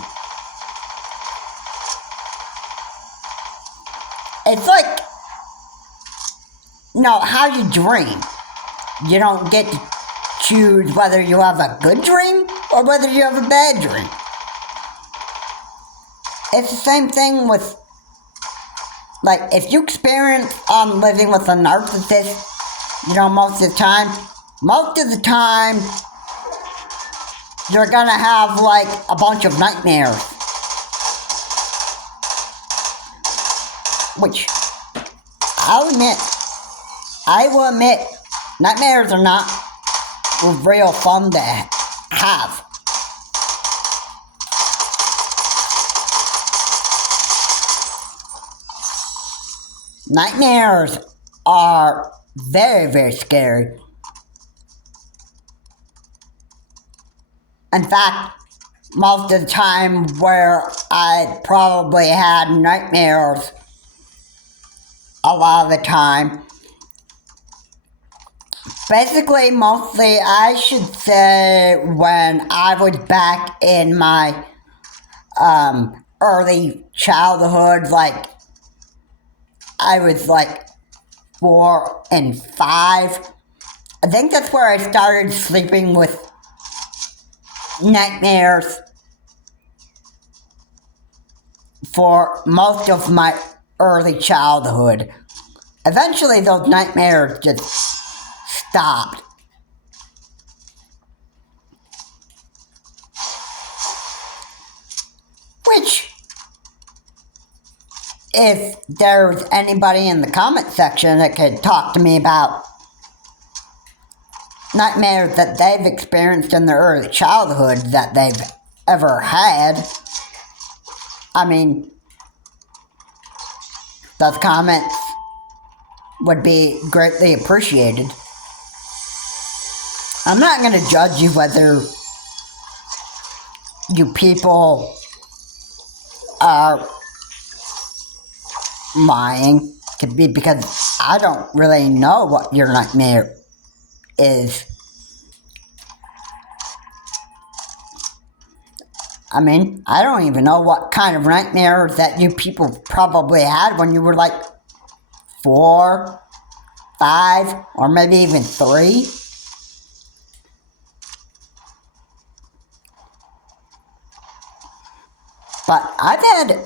It's like, how you dream. You don't get to choose whether you have a good dream or whether you have a bad dream. It's the same thing with, if you experience living with a narcissist, most of the time, you're gonna have, a bunch of nightmares. Which, I will admit, nightmares are not real fun to have. Nightmares are very, very scary. In fact, most of the time where I probably had nightmares, a lot of the time, basically, mostly, I should say when I was back in my early childhood, I was 4 and 5. I think that's where I started sleeping with nightmares for most of my early childhood. Eventually, those nightmares just stopped. Which, if there's anybody in the comment section that could talk to me about nightmares that they've experienced in their early childhood that they've ever had, those comments would be greatly appreciated. I'm not going to judge you whether you people are lying, because I don't really know what your nightmare is. I don't even know what kind of nightmares that you people probably had when you were 4, 5, or maybe even 3. But I've had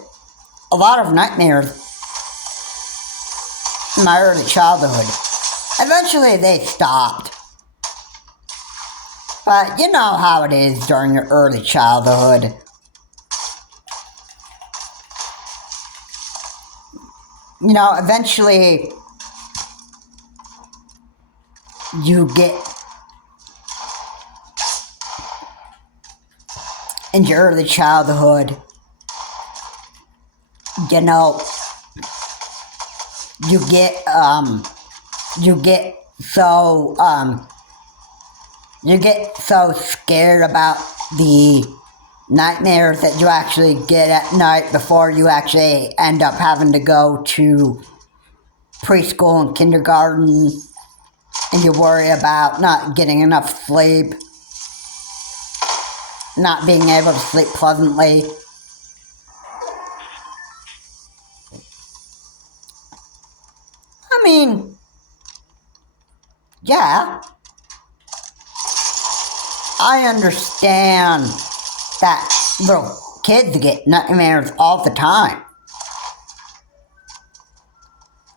a lot of nightmares in my early childhood. Eventually they stopped. But you know how it is during your early childhood. Eventually you get in your early childhood, you get so scared about the nightmares that you actually get at night before you actually end up having to go to preschool and kindergarten, and you worry about not getting enough sleep, not being able to sleep pleasantly. Yeah, I understand that little kids get nightmares all the time.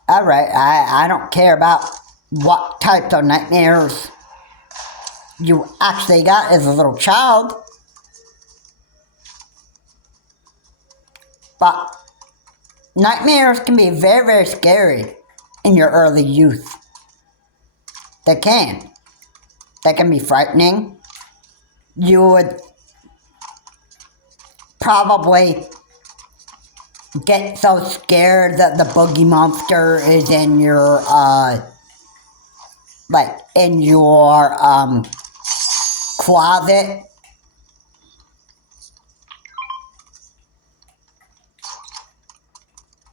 Alright, I don't care about what types of nightmares you actually got as a little child. But nightmares can be very, very scary in your early youth. They can. They can be frightening. You would probably get so scared that the boogie monster is in your, closet.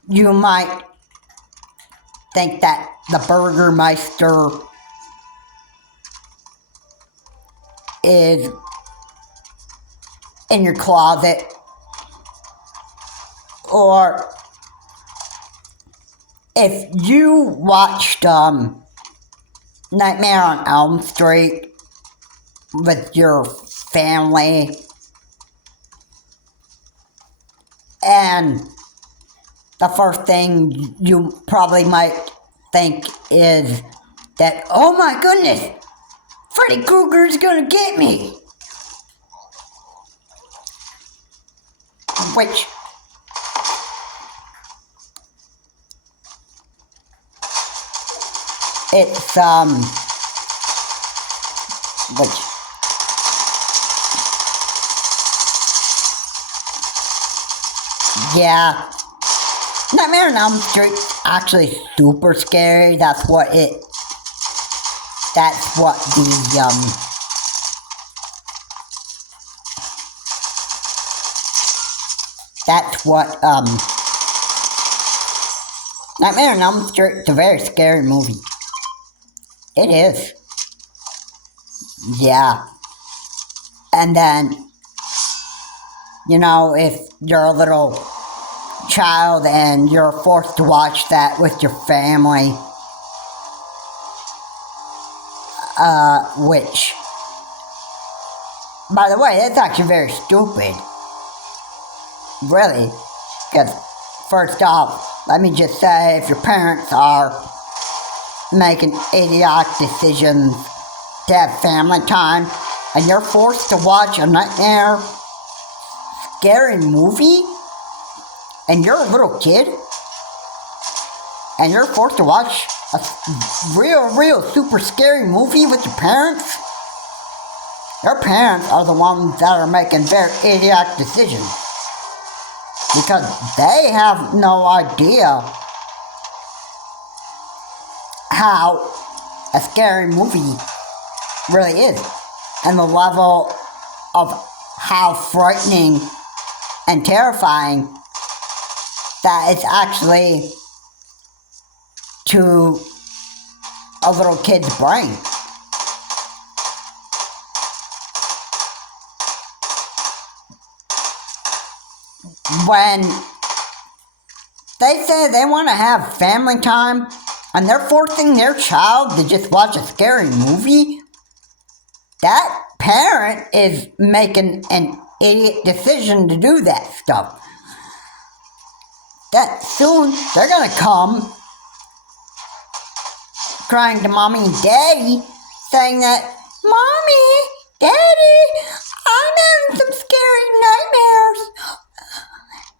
you might think that the Burgermeister is in your closet, or if you watched Nightmare on Elm Street with your family, and the first thing you probably might think is that, oh my goodness, Freddy Krueger's gonna get me. Which, it's, yeah, Nightmare on Elm Street actually super scary. That's what the Nightmare on Elm Street is a very scary movie. It is. Yeah. And then, if you're a little child and you're forced to watch that with your family, which, by the way, that's actually very stupid. Really. Because, first off, let me just say, if your parents are making idiotic decisions to have family time, and you're forced to watch a nightmare scary movie, and you're a little kid, and you're forced to watch a real super scary movie with your parents, your parents are the ones that are making very idiotic decisions. Because they have no idea how a scary movie really is, and the level of how frightening and terrifying that it's actually to a little kid's brain. When they say they want to have family time and they're forcing their child to just watch a scary movie, that parent is making an idiot decision to do that stuff. That soon they're gonna come crying to mommy and daddy, saying that, Mommy, Daddy, I'm having some scary nightmares.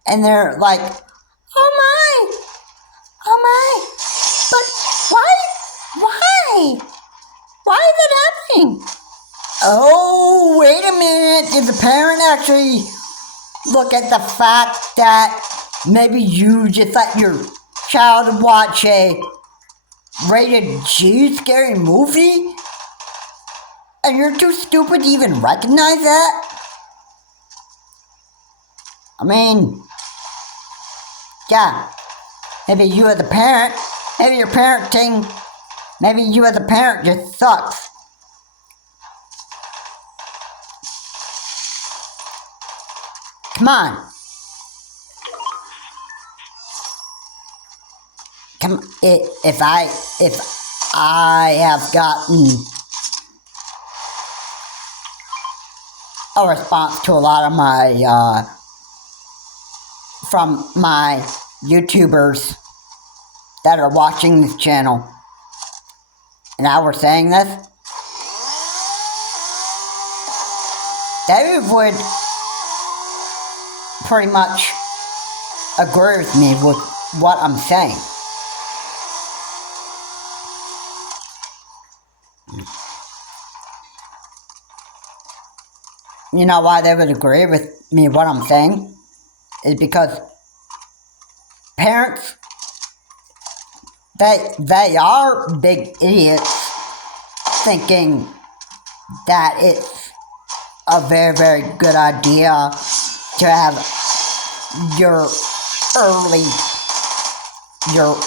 And they're like, oh my, but why is it happening? Oh, wait a minute, did the parent actually look at the fact that maybe you just let your child watch a rated G scary movie? And you're too stupid to even recognize that? I mean, yeah, maybe you as a parent, maybe your parenting, maybe you as a parent just sucks. Come on. If I have gotten a response to a lot of my, from my YouTubers that are watching this channel, and I were saying this, they would pretty much agree with me with what I'm saying. You know why they would agree with me what I'm saying? Is because parents, they are big idiots thinking that it's a very, very good idea to have your early your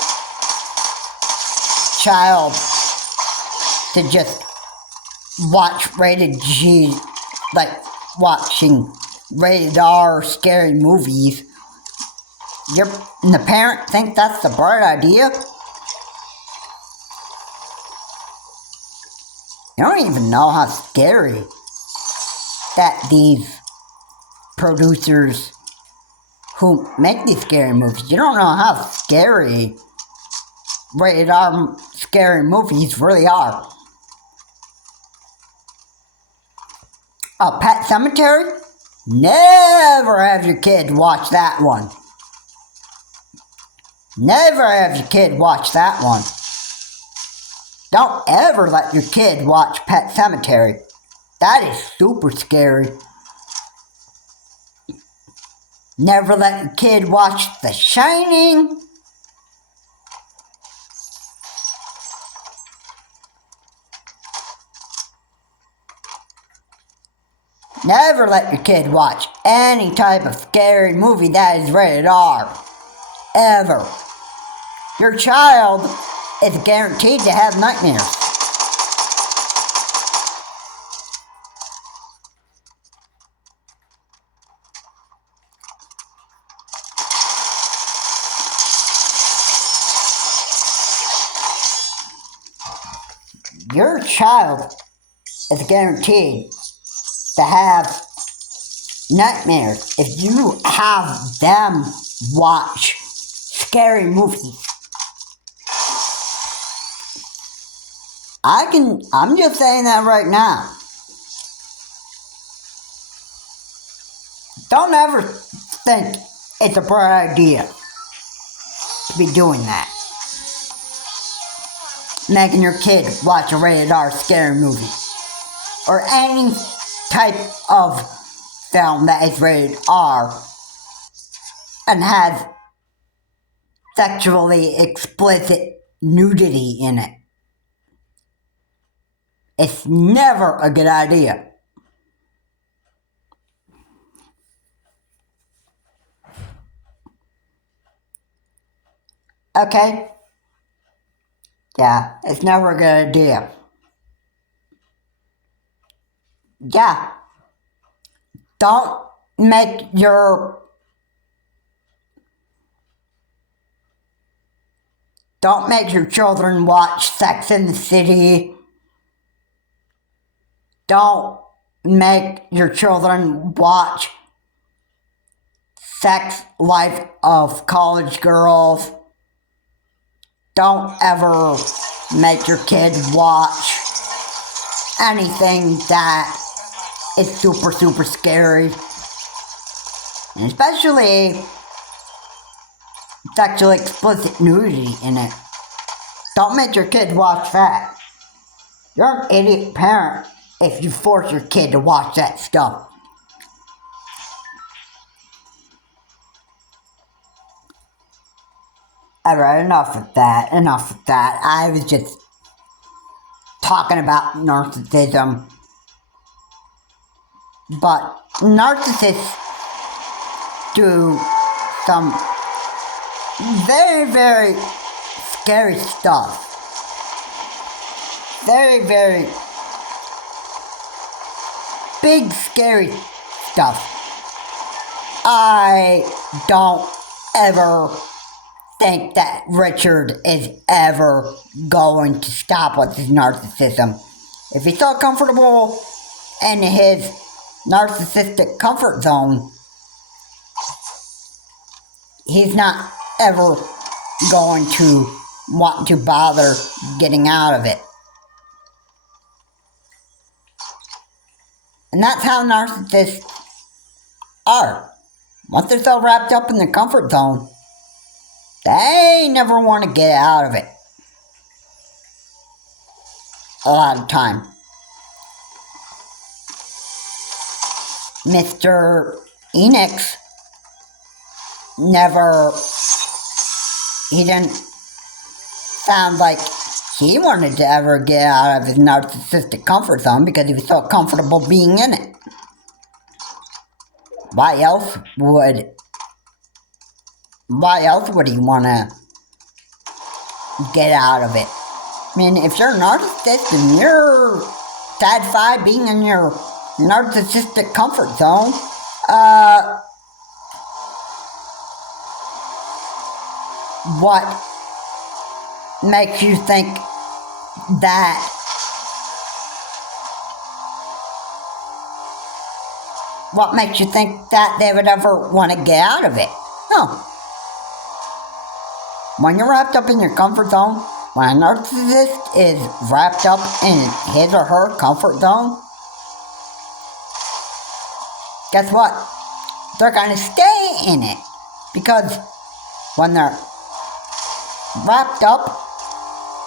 child to just watch rated G, like watching rated R scary movies, and the parent think that's the bright idea? You don't even know how scary that these producers who make these scary movies, you don't know how scary rated R scary movies really are. A Pet Cemetery? Never have your kid watch that one. Never have your kid watch that one. Don't ever let your kid watch Pet Cemetery. That is super scary. Never let your kid watch The Shining. Never let your kid watch any type of scary movie that is rated R. Ever. Your child is guaranteed to have nightmares. Your child is guaranteed to have nightmares if you have them watch scary movies. I'm just saying that right now. Don't ever think it's a bright idea to be doing that. Making your kid watch a rated R scary movie. Or any type of film that is rated R and has sexually explicit nudity in it. It's never a good idea. Okay? Yeah, it's never a good idea. Yeah. Don't make your children watch Sex and the City. Don't make your children watch Sex Life of College Girls. Don't ever make your kid watch anything that is super, super scary. And especially sexually explicit nudity in it. Don't make your kid watch that. You're an idiot parent if you force your kid to watch that stuff. Alright, enough of that. I was just talking about narcissism. But narcissists do some very, very scary stuff. Very, very big, scary stuff. I don't ever think that Richard is ever going to stop with his narcissism. If he's so comfortable in his narcissistic comfort zone, he's not ever going to want to bother getting out of it. And that's how narcissists are. Once they're so wrapped up in their comfort zone, they never want to get out of it. A lot of time. Mr. Enix he didn't sound like he wanted to ever get out of his narcissistic comfort zone because he was so comfortable being in it. Why else would he want to get out of it. I mean, if you're a narcissist and you're satisfied being in your narcissistic comfort zone, what makes you think that they would ever want to get out of it? No. When you're wrapped up in your comfort zone, when a narcissist is wrapped up in his or her comfort zone, guess what? They're going to stay in it. Because when they're wrapped up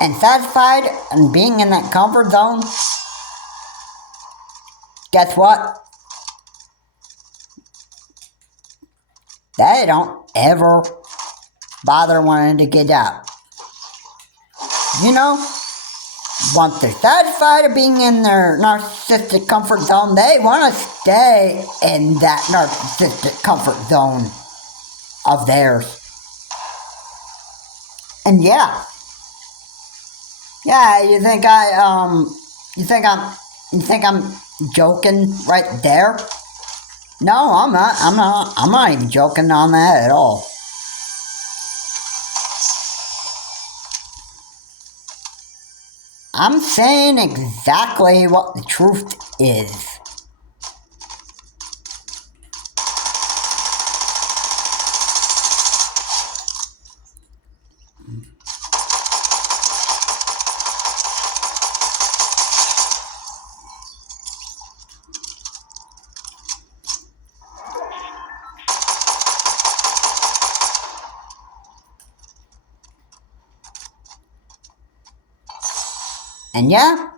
and satisfied and being in that comfort zone, guess what? They don't ever bother wanting to get out. You know, once they're satisfied of being in their narcissistic comfort zone, they want to stay in that narcissistic comfort zone of theirs. And yeah, you think I'm joking right there? No, I'm not even joking on that at all. I'm saying exactly what the truth is. And yeah,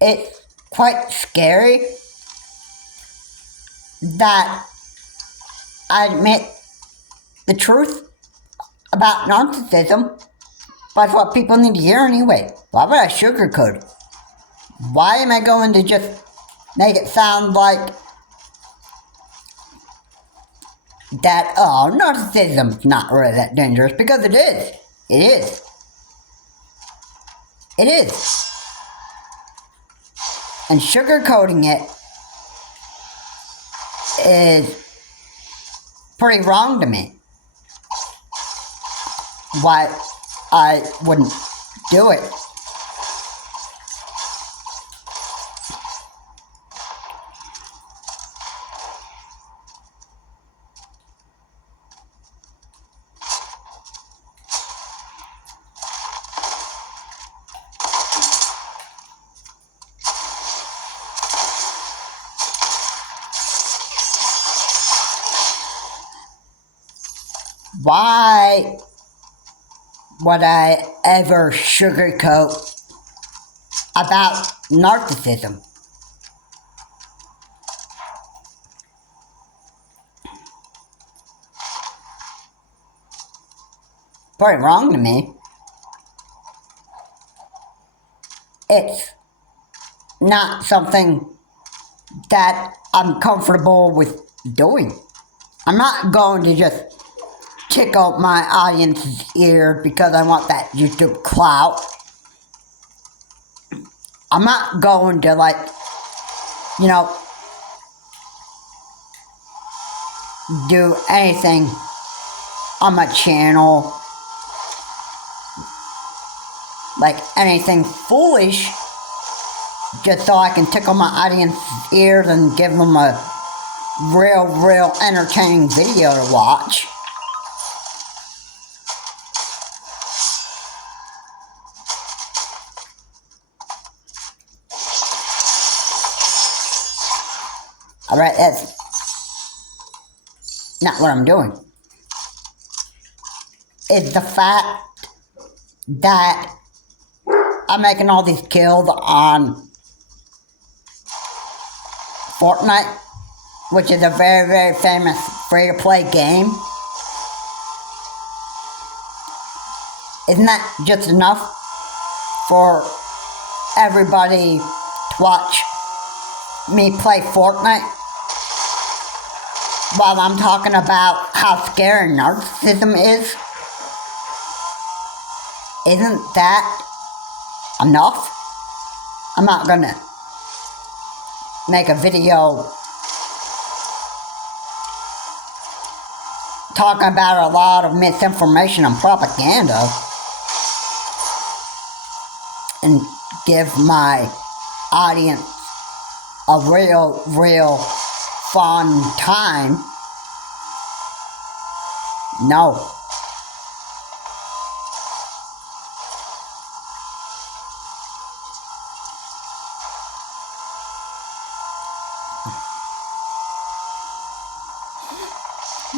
it's quite scary that I admit the truth about narcissism, but it's what people need to hear anyway. Why would I sugarcoat it? Why am I going to just make it sound like that, narcissism's not really that dangerous? Because it is. It is. It is. And sugarcoating it is pretty wrong to me. Why I wouldn't do it. Why would I ever sugarcoat about narcissism? Pretty wrong to me. It's not something that I'm comfortable with doing. I'm not going to just tickle my audience's ear because I want that YouTube clout. I'm not going to, do anything on my channel, like anything foolish, just so I can tickle my audience's ears and give them a real entertaining video to watch. Alright, that's not what I'm doing. It's the fact that I'm making all these kills on Fortnite, which is a very famous free-to-play game. Isn't that just enough for everybody to watch me play Fortnite while I'm talking about how scary narcissism is? Isn't that enough? I'm not gonna make a video talking about a lot of misinformation and propaganda and give my audience a real fun time. No.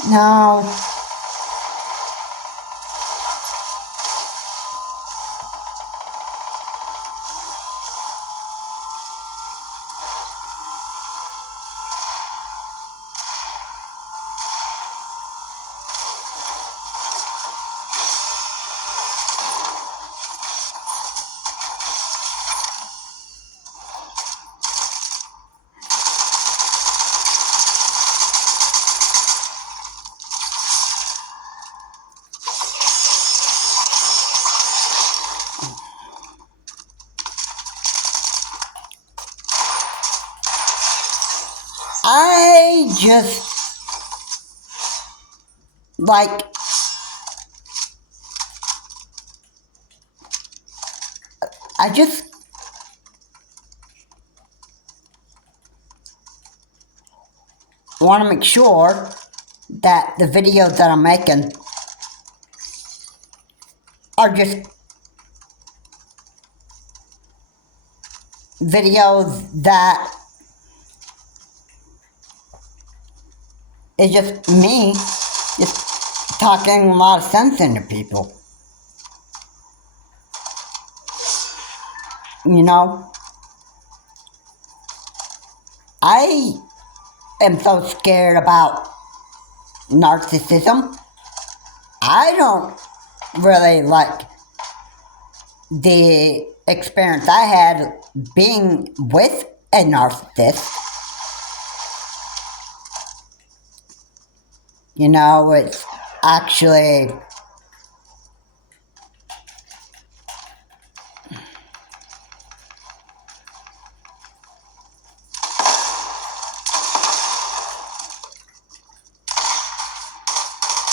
No. I just like I just want to make sure that the videos that I'm making are just videos that is just me just talking a lot of sense into people. You know, I am so scared about narcissism. I don't really like the experience I had being with a narcissist. You know, it's actually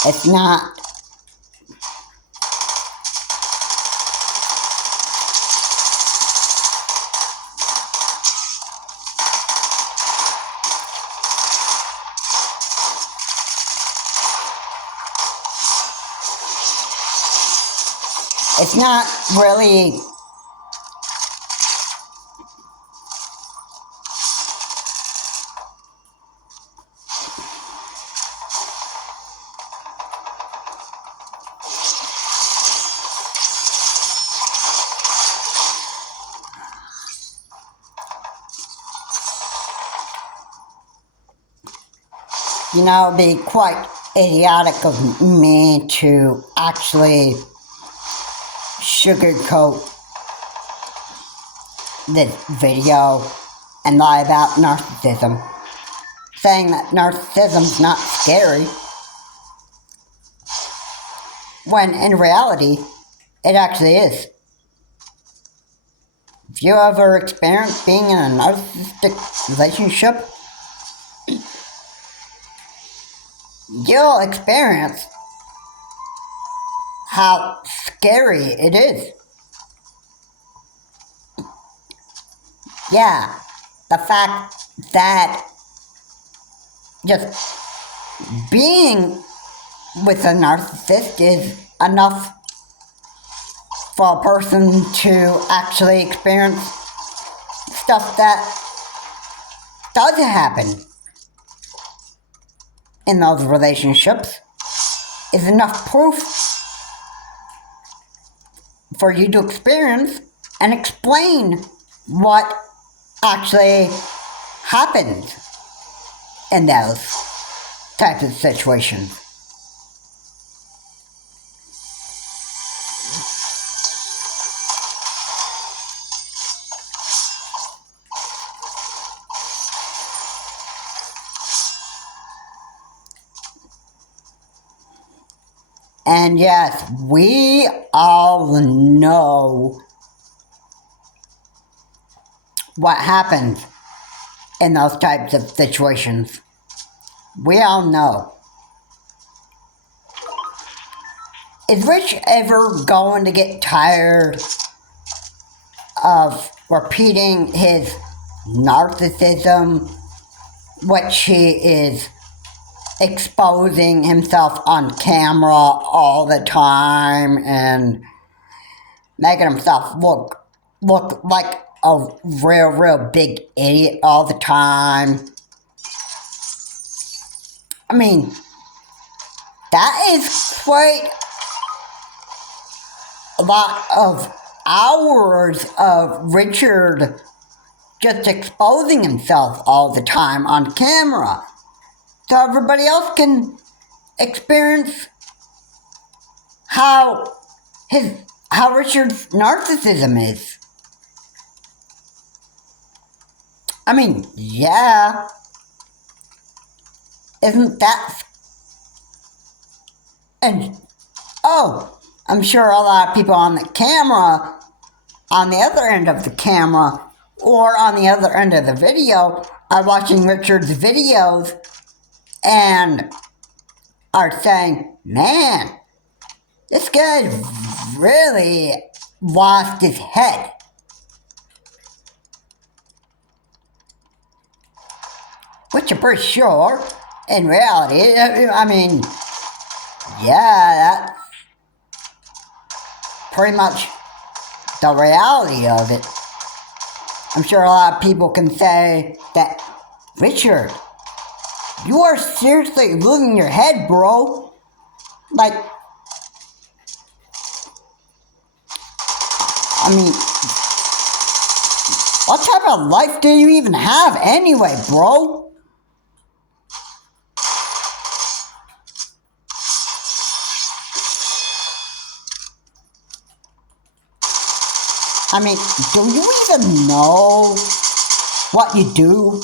it's not it's not really you know, it'd be quite idiotic of me to actually sugarcoat this video and lie about narcissism, saying that narcissism's not scary, when in reality, it actually is. If you ever experienced being in a narcissistic relationship, you'll experience how scary it is. Yeah, the fact that just being with a narcissist is enough for a person to actually experience stuff that does happen in those relationships is enough proof for you to experience and explain what actually happens in those types of situations. And yes, we all know what happens in those types of situations. We all know. Is Rich ever going to get tired of repeating his narcissism, which he is exposing himself on camera all the time and making himself look like a real big idiot all the time? I mean, that is quite a lot of hours of Richard just exposing himself all the time on camera, so everybody else can experience how Richard's narcissism is. I mean, yeah, isn't that? And oh, I'm sure a lot of people on the camera, on the other end of the camera, or on the other end of the video, are watching Richard's videos and are saying, man, this guy really lost his head. Which I'm pretty sure, in reality, I mean, yeah, that's pretty much the reality of it. I'm sure a lot of people can say that, Richard, you are seriously losing your head, bro. Like, I mean, what type of life do you even have anyway, bro? I mean, do you even know what you do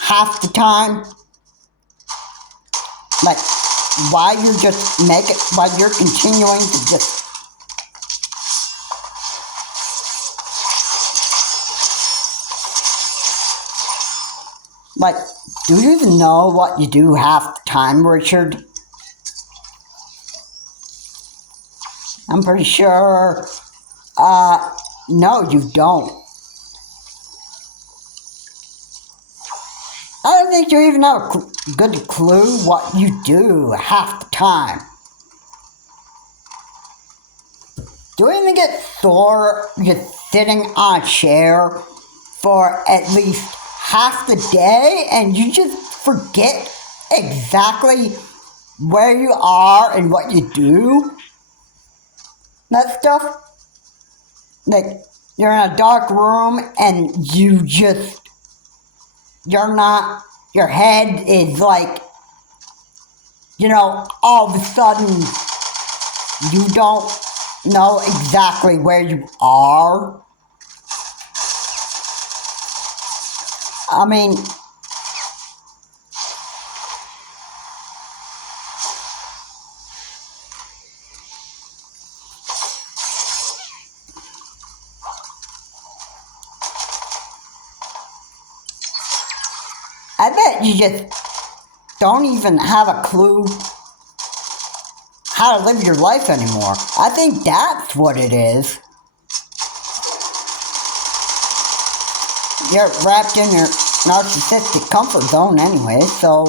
half the time? Like, why you're continuing to just like, do you even know what you do half the time, Richard? I'm pretty sure, no, you don't. I don't think you even have a good clue what you do half the time. Do you even get sore just sitting on a chair for at least half the day and you just forget exactly where you are and what you do? That stuff? Like, you're in a dark room and your head is like, all of a sudden, you don't know exactly where you are. I mean, I bet you just don't even have a clue how to live your life anymore. I think that's what it is. You're wrapped in your narcissistic comfort zone anyway, so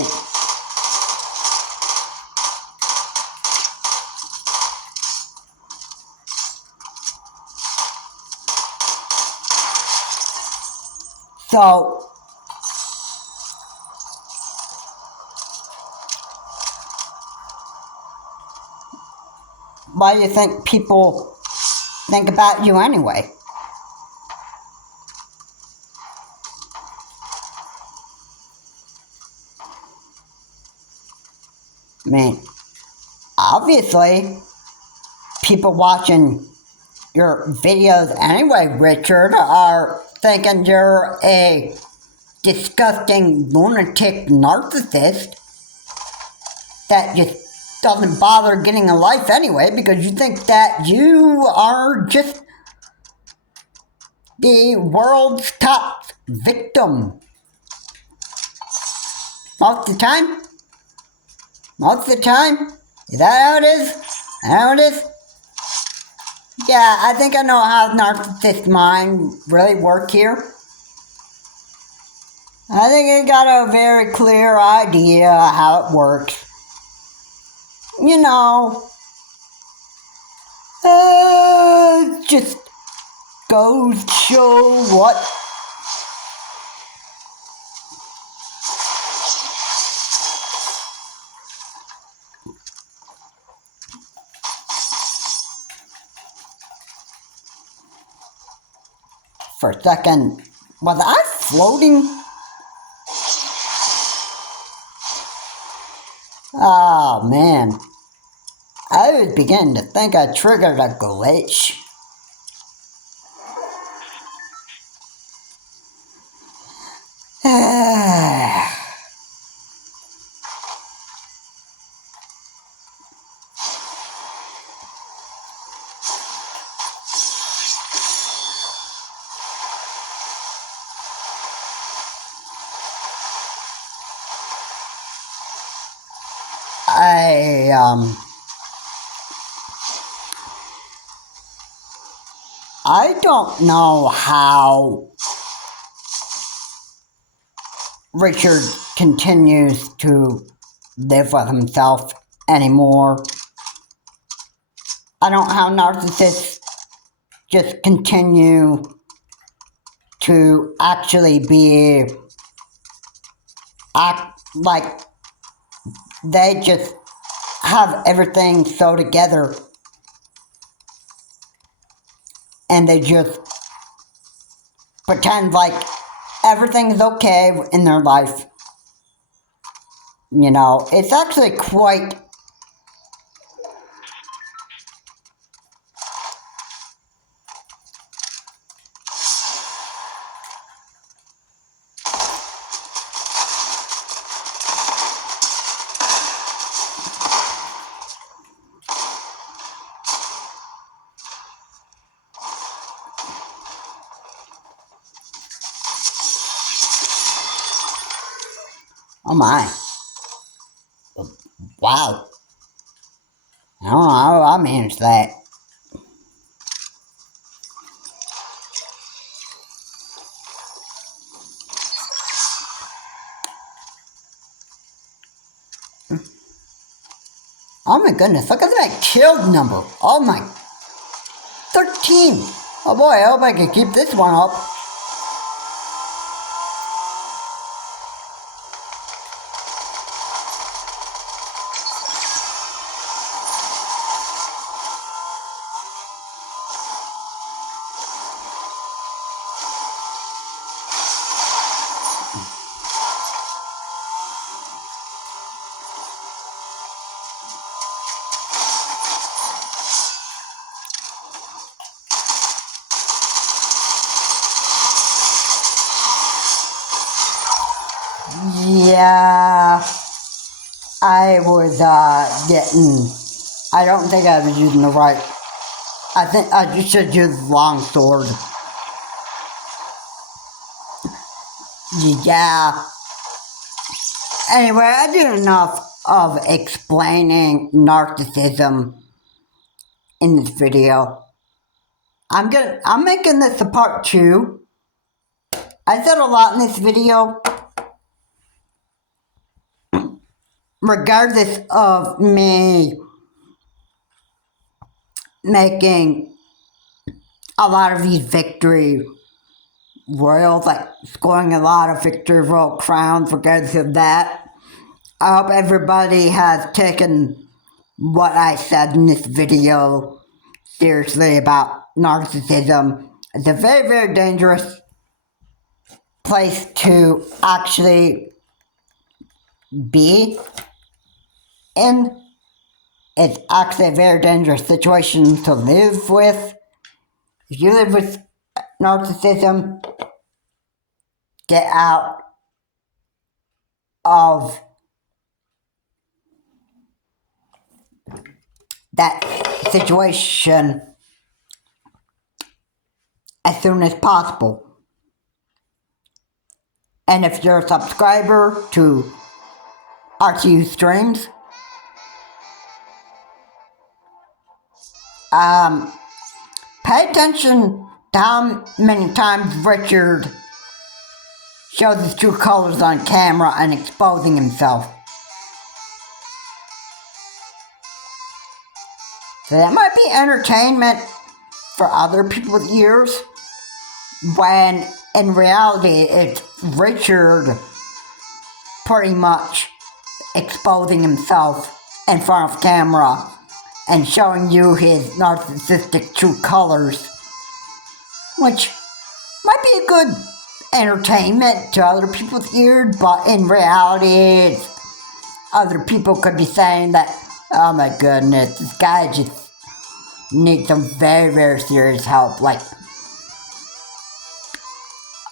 why do you think people think about you anyway? I mean, obviously, people watching your videos anyway, Richard, are thinking you're a disgusting lunatic narcissist that just doesn't bother getting a life anyway because you think that you are just the world's top victim. Most of the time? Most of the time? Is that how it is? Is that how it is? Yeah, I think I know how narcissist mind really work here. I think I got a very clear idea how it works. You know, just goes to show what for a second. Was I floating? Oh man. I was beginning to think I triggered a glitch. I don't know how Richard continues to live with himself anymore. I don't know how narcissists just continue to actually act like they just have everything so together and they just pretend like everything is okay in their life. You know, it's actually quite oh my. Wow. I don't know how I managed that. Oh my goodness, look at that killed number. Oh my. 13. Oh boy, I hope I can keep this one up. Yeah, I was I don't think I was using the right, I think I just should use long sword. Yeah. Anyway, I did enough of explaining narcissism in this video. I'm making this a part 2. I said a lot in this video. Regardless of me making a lot of these victory royals, like scoring a lot of victory royal crowns, regardless of that, I hope everybody has taken what I said in this video seriously about narcissism. It's a very, very dangerous place to actually be in. It's actually a very dangerous situation to live with. If you live with narcissism, get out of that situation as soon as possible. And if you're a subscriber to RTU streams, pay attention to how many times Richard shows his true colors on camera and exposing himself. So that might be entertainment for other people's ears, when in reality it's Richard pretty much exposing himself in front of camera and showing you his narcissistic true colors, which might be a good entertainment to other people's ears, but in reality other people could be saying that, oh my goodness, this guy just needs some very, very serious help. Like,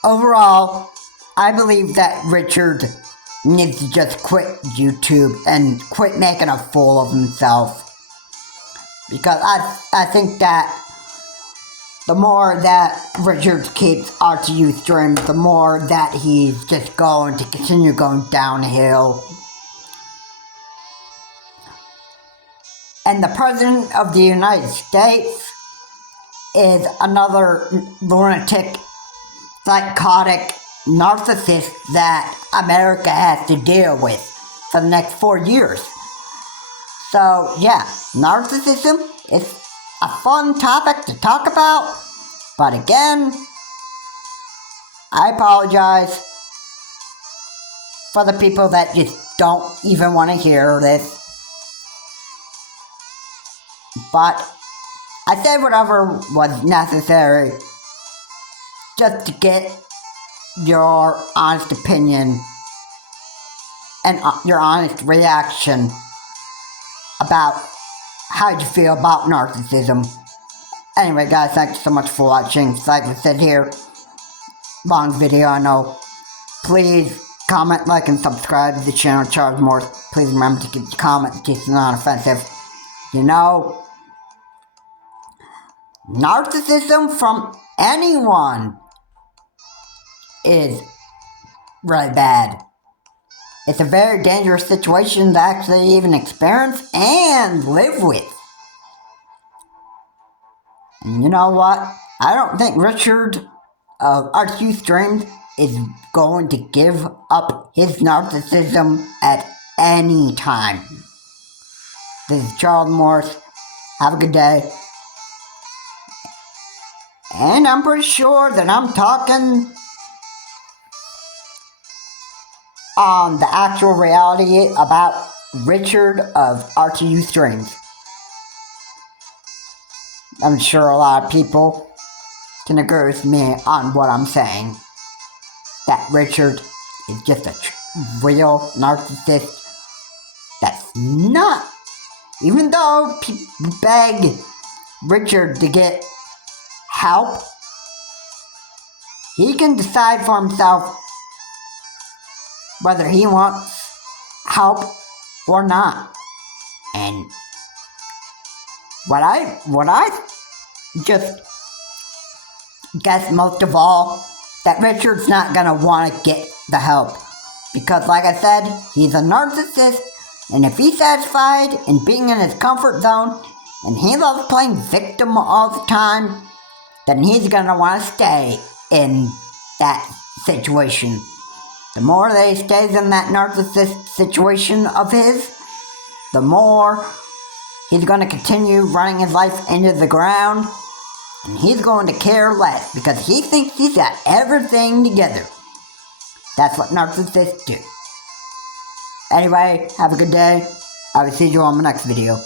overall, I believe that Richard needs to just quit YouTube and quit making a fool of himself. Because I think that the more that Richard keeps RTU streams, the more that he's just going to continue going downhill. And the President of the United States is another lunatic, psychotic narcissist that America has to deal with for the next 4 years. So yeah, narcissism is a fun topic to talk about, but again, I apologize for the people that just don't even want to hear this. But I said whatever was necessary just to get your honest opinion and your honest reaction about how you feel about narcissism. Anyway guys, thank you so much for watching. Like I said here, long video I know. Please comment, like, and subscribe to the channel, Charles Morse. Please remember to keep the comments just non-offensive. You know, narcissism from anyone is really bad. It's a very dangerous situation to actually even experience and live with. And you know what? I don't think Richard of RTU Streams is going to give up his narcissism at any time. This is Charles Morse. Have a good day. And I'm pretty sure that I'm talking on the actual reality about Richard of RTU Streams. I'm sure a lot of people can agree with me on what I'm saying. That Richard is just a real narcissist that's not, even though people beg Richard to get help, he can decide for himself whether he wants help or not. And what I just guess most of all, that Richard's not gonna want to get the help, because like I said, he's a narcissist, and if he's satisfied in being in his comfort zone and he loves playing victim all the time, then he's gonna want to stay in that situation. The more that he stays in that narcissist situation of his, the more he's going to continue running his life into the ground, and he's going to care less because he thinks he's got everything together. That's what narcissists do. Anyway, have a good day. I will see you on my next video.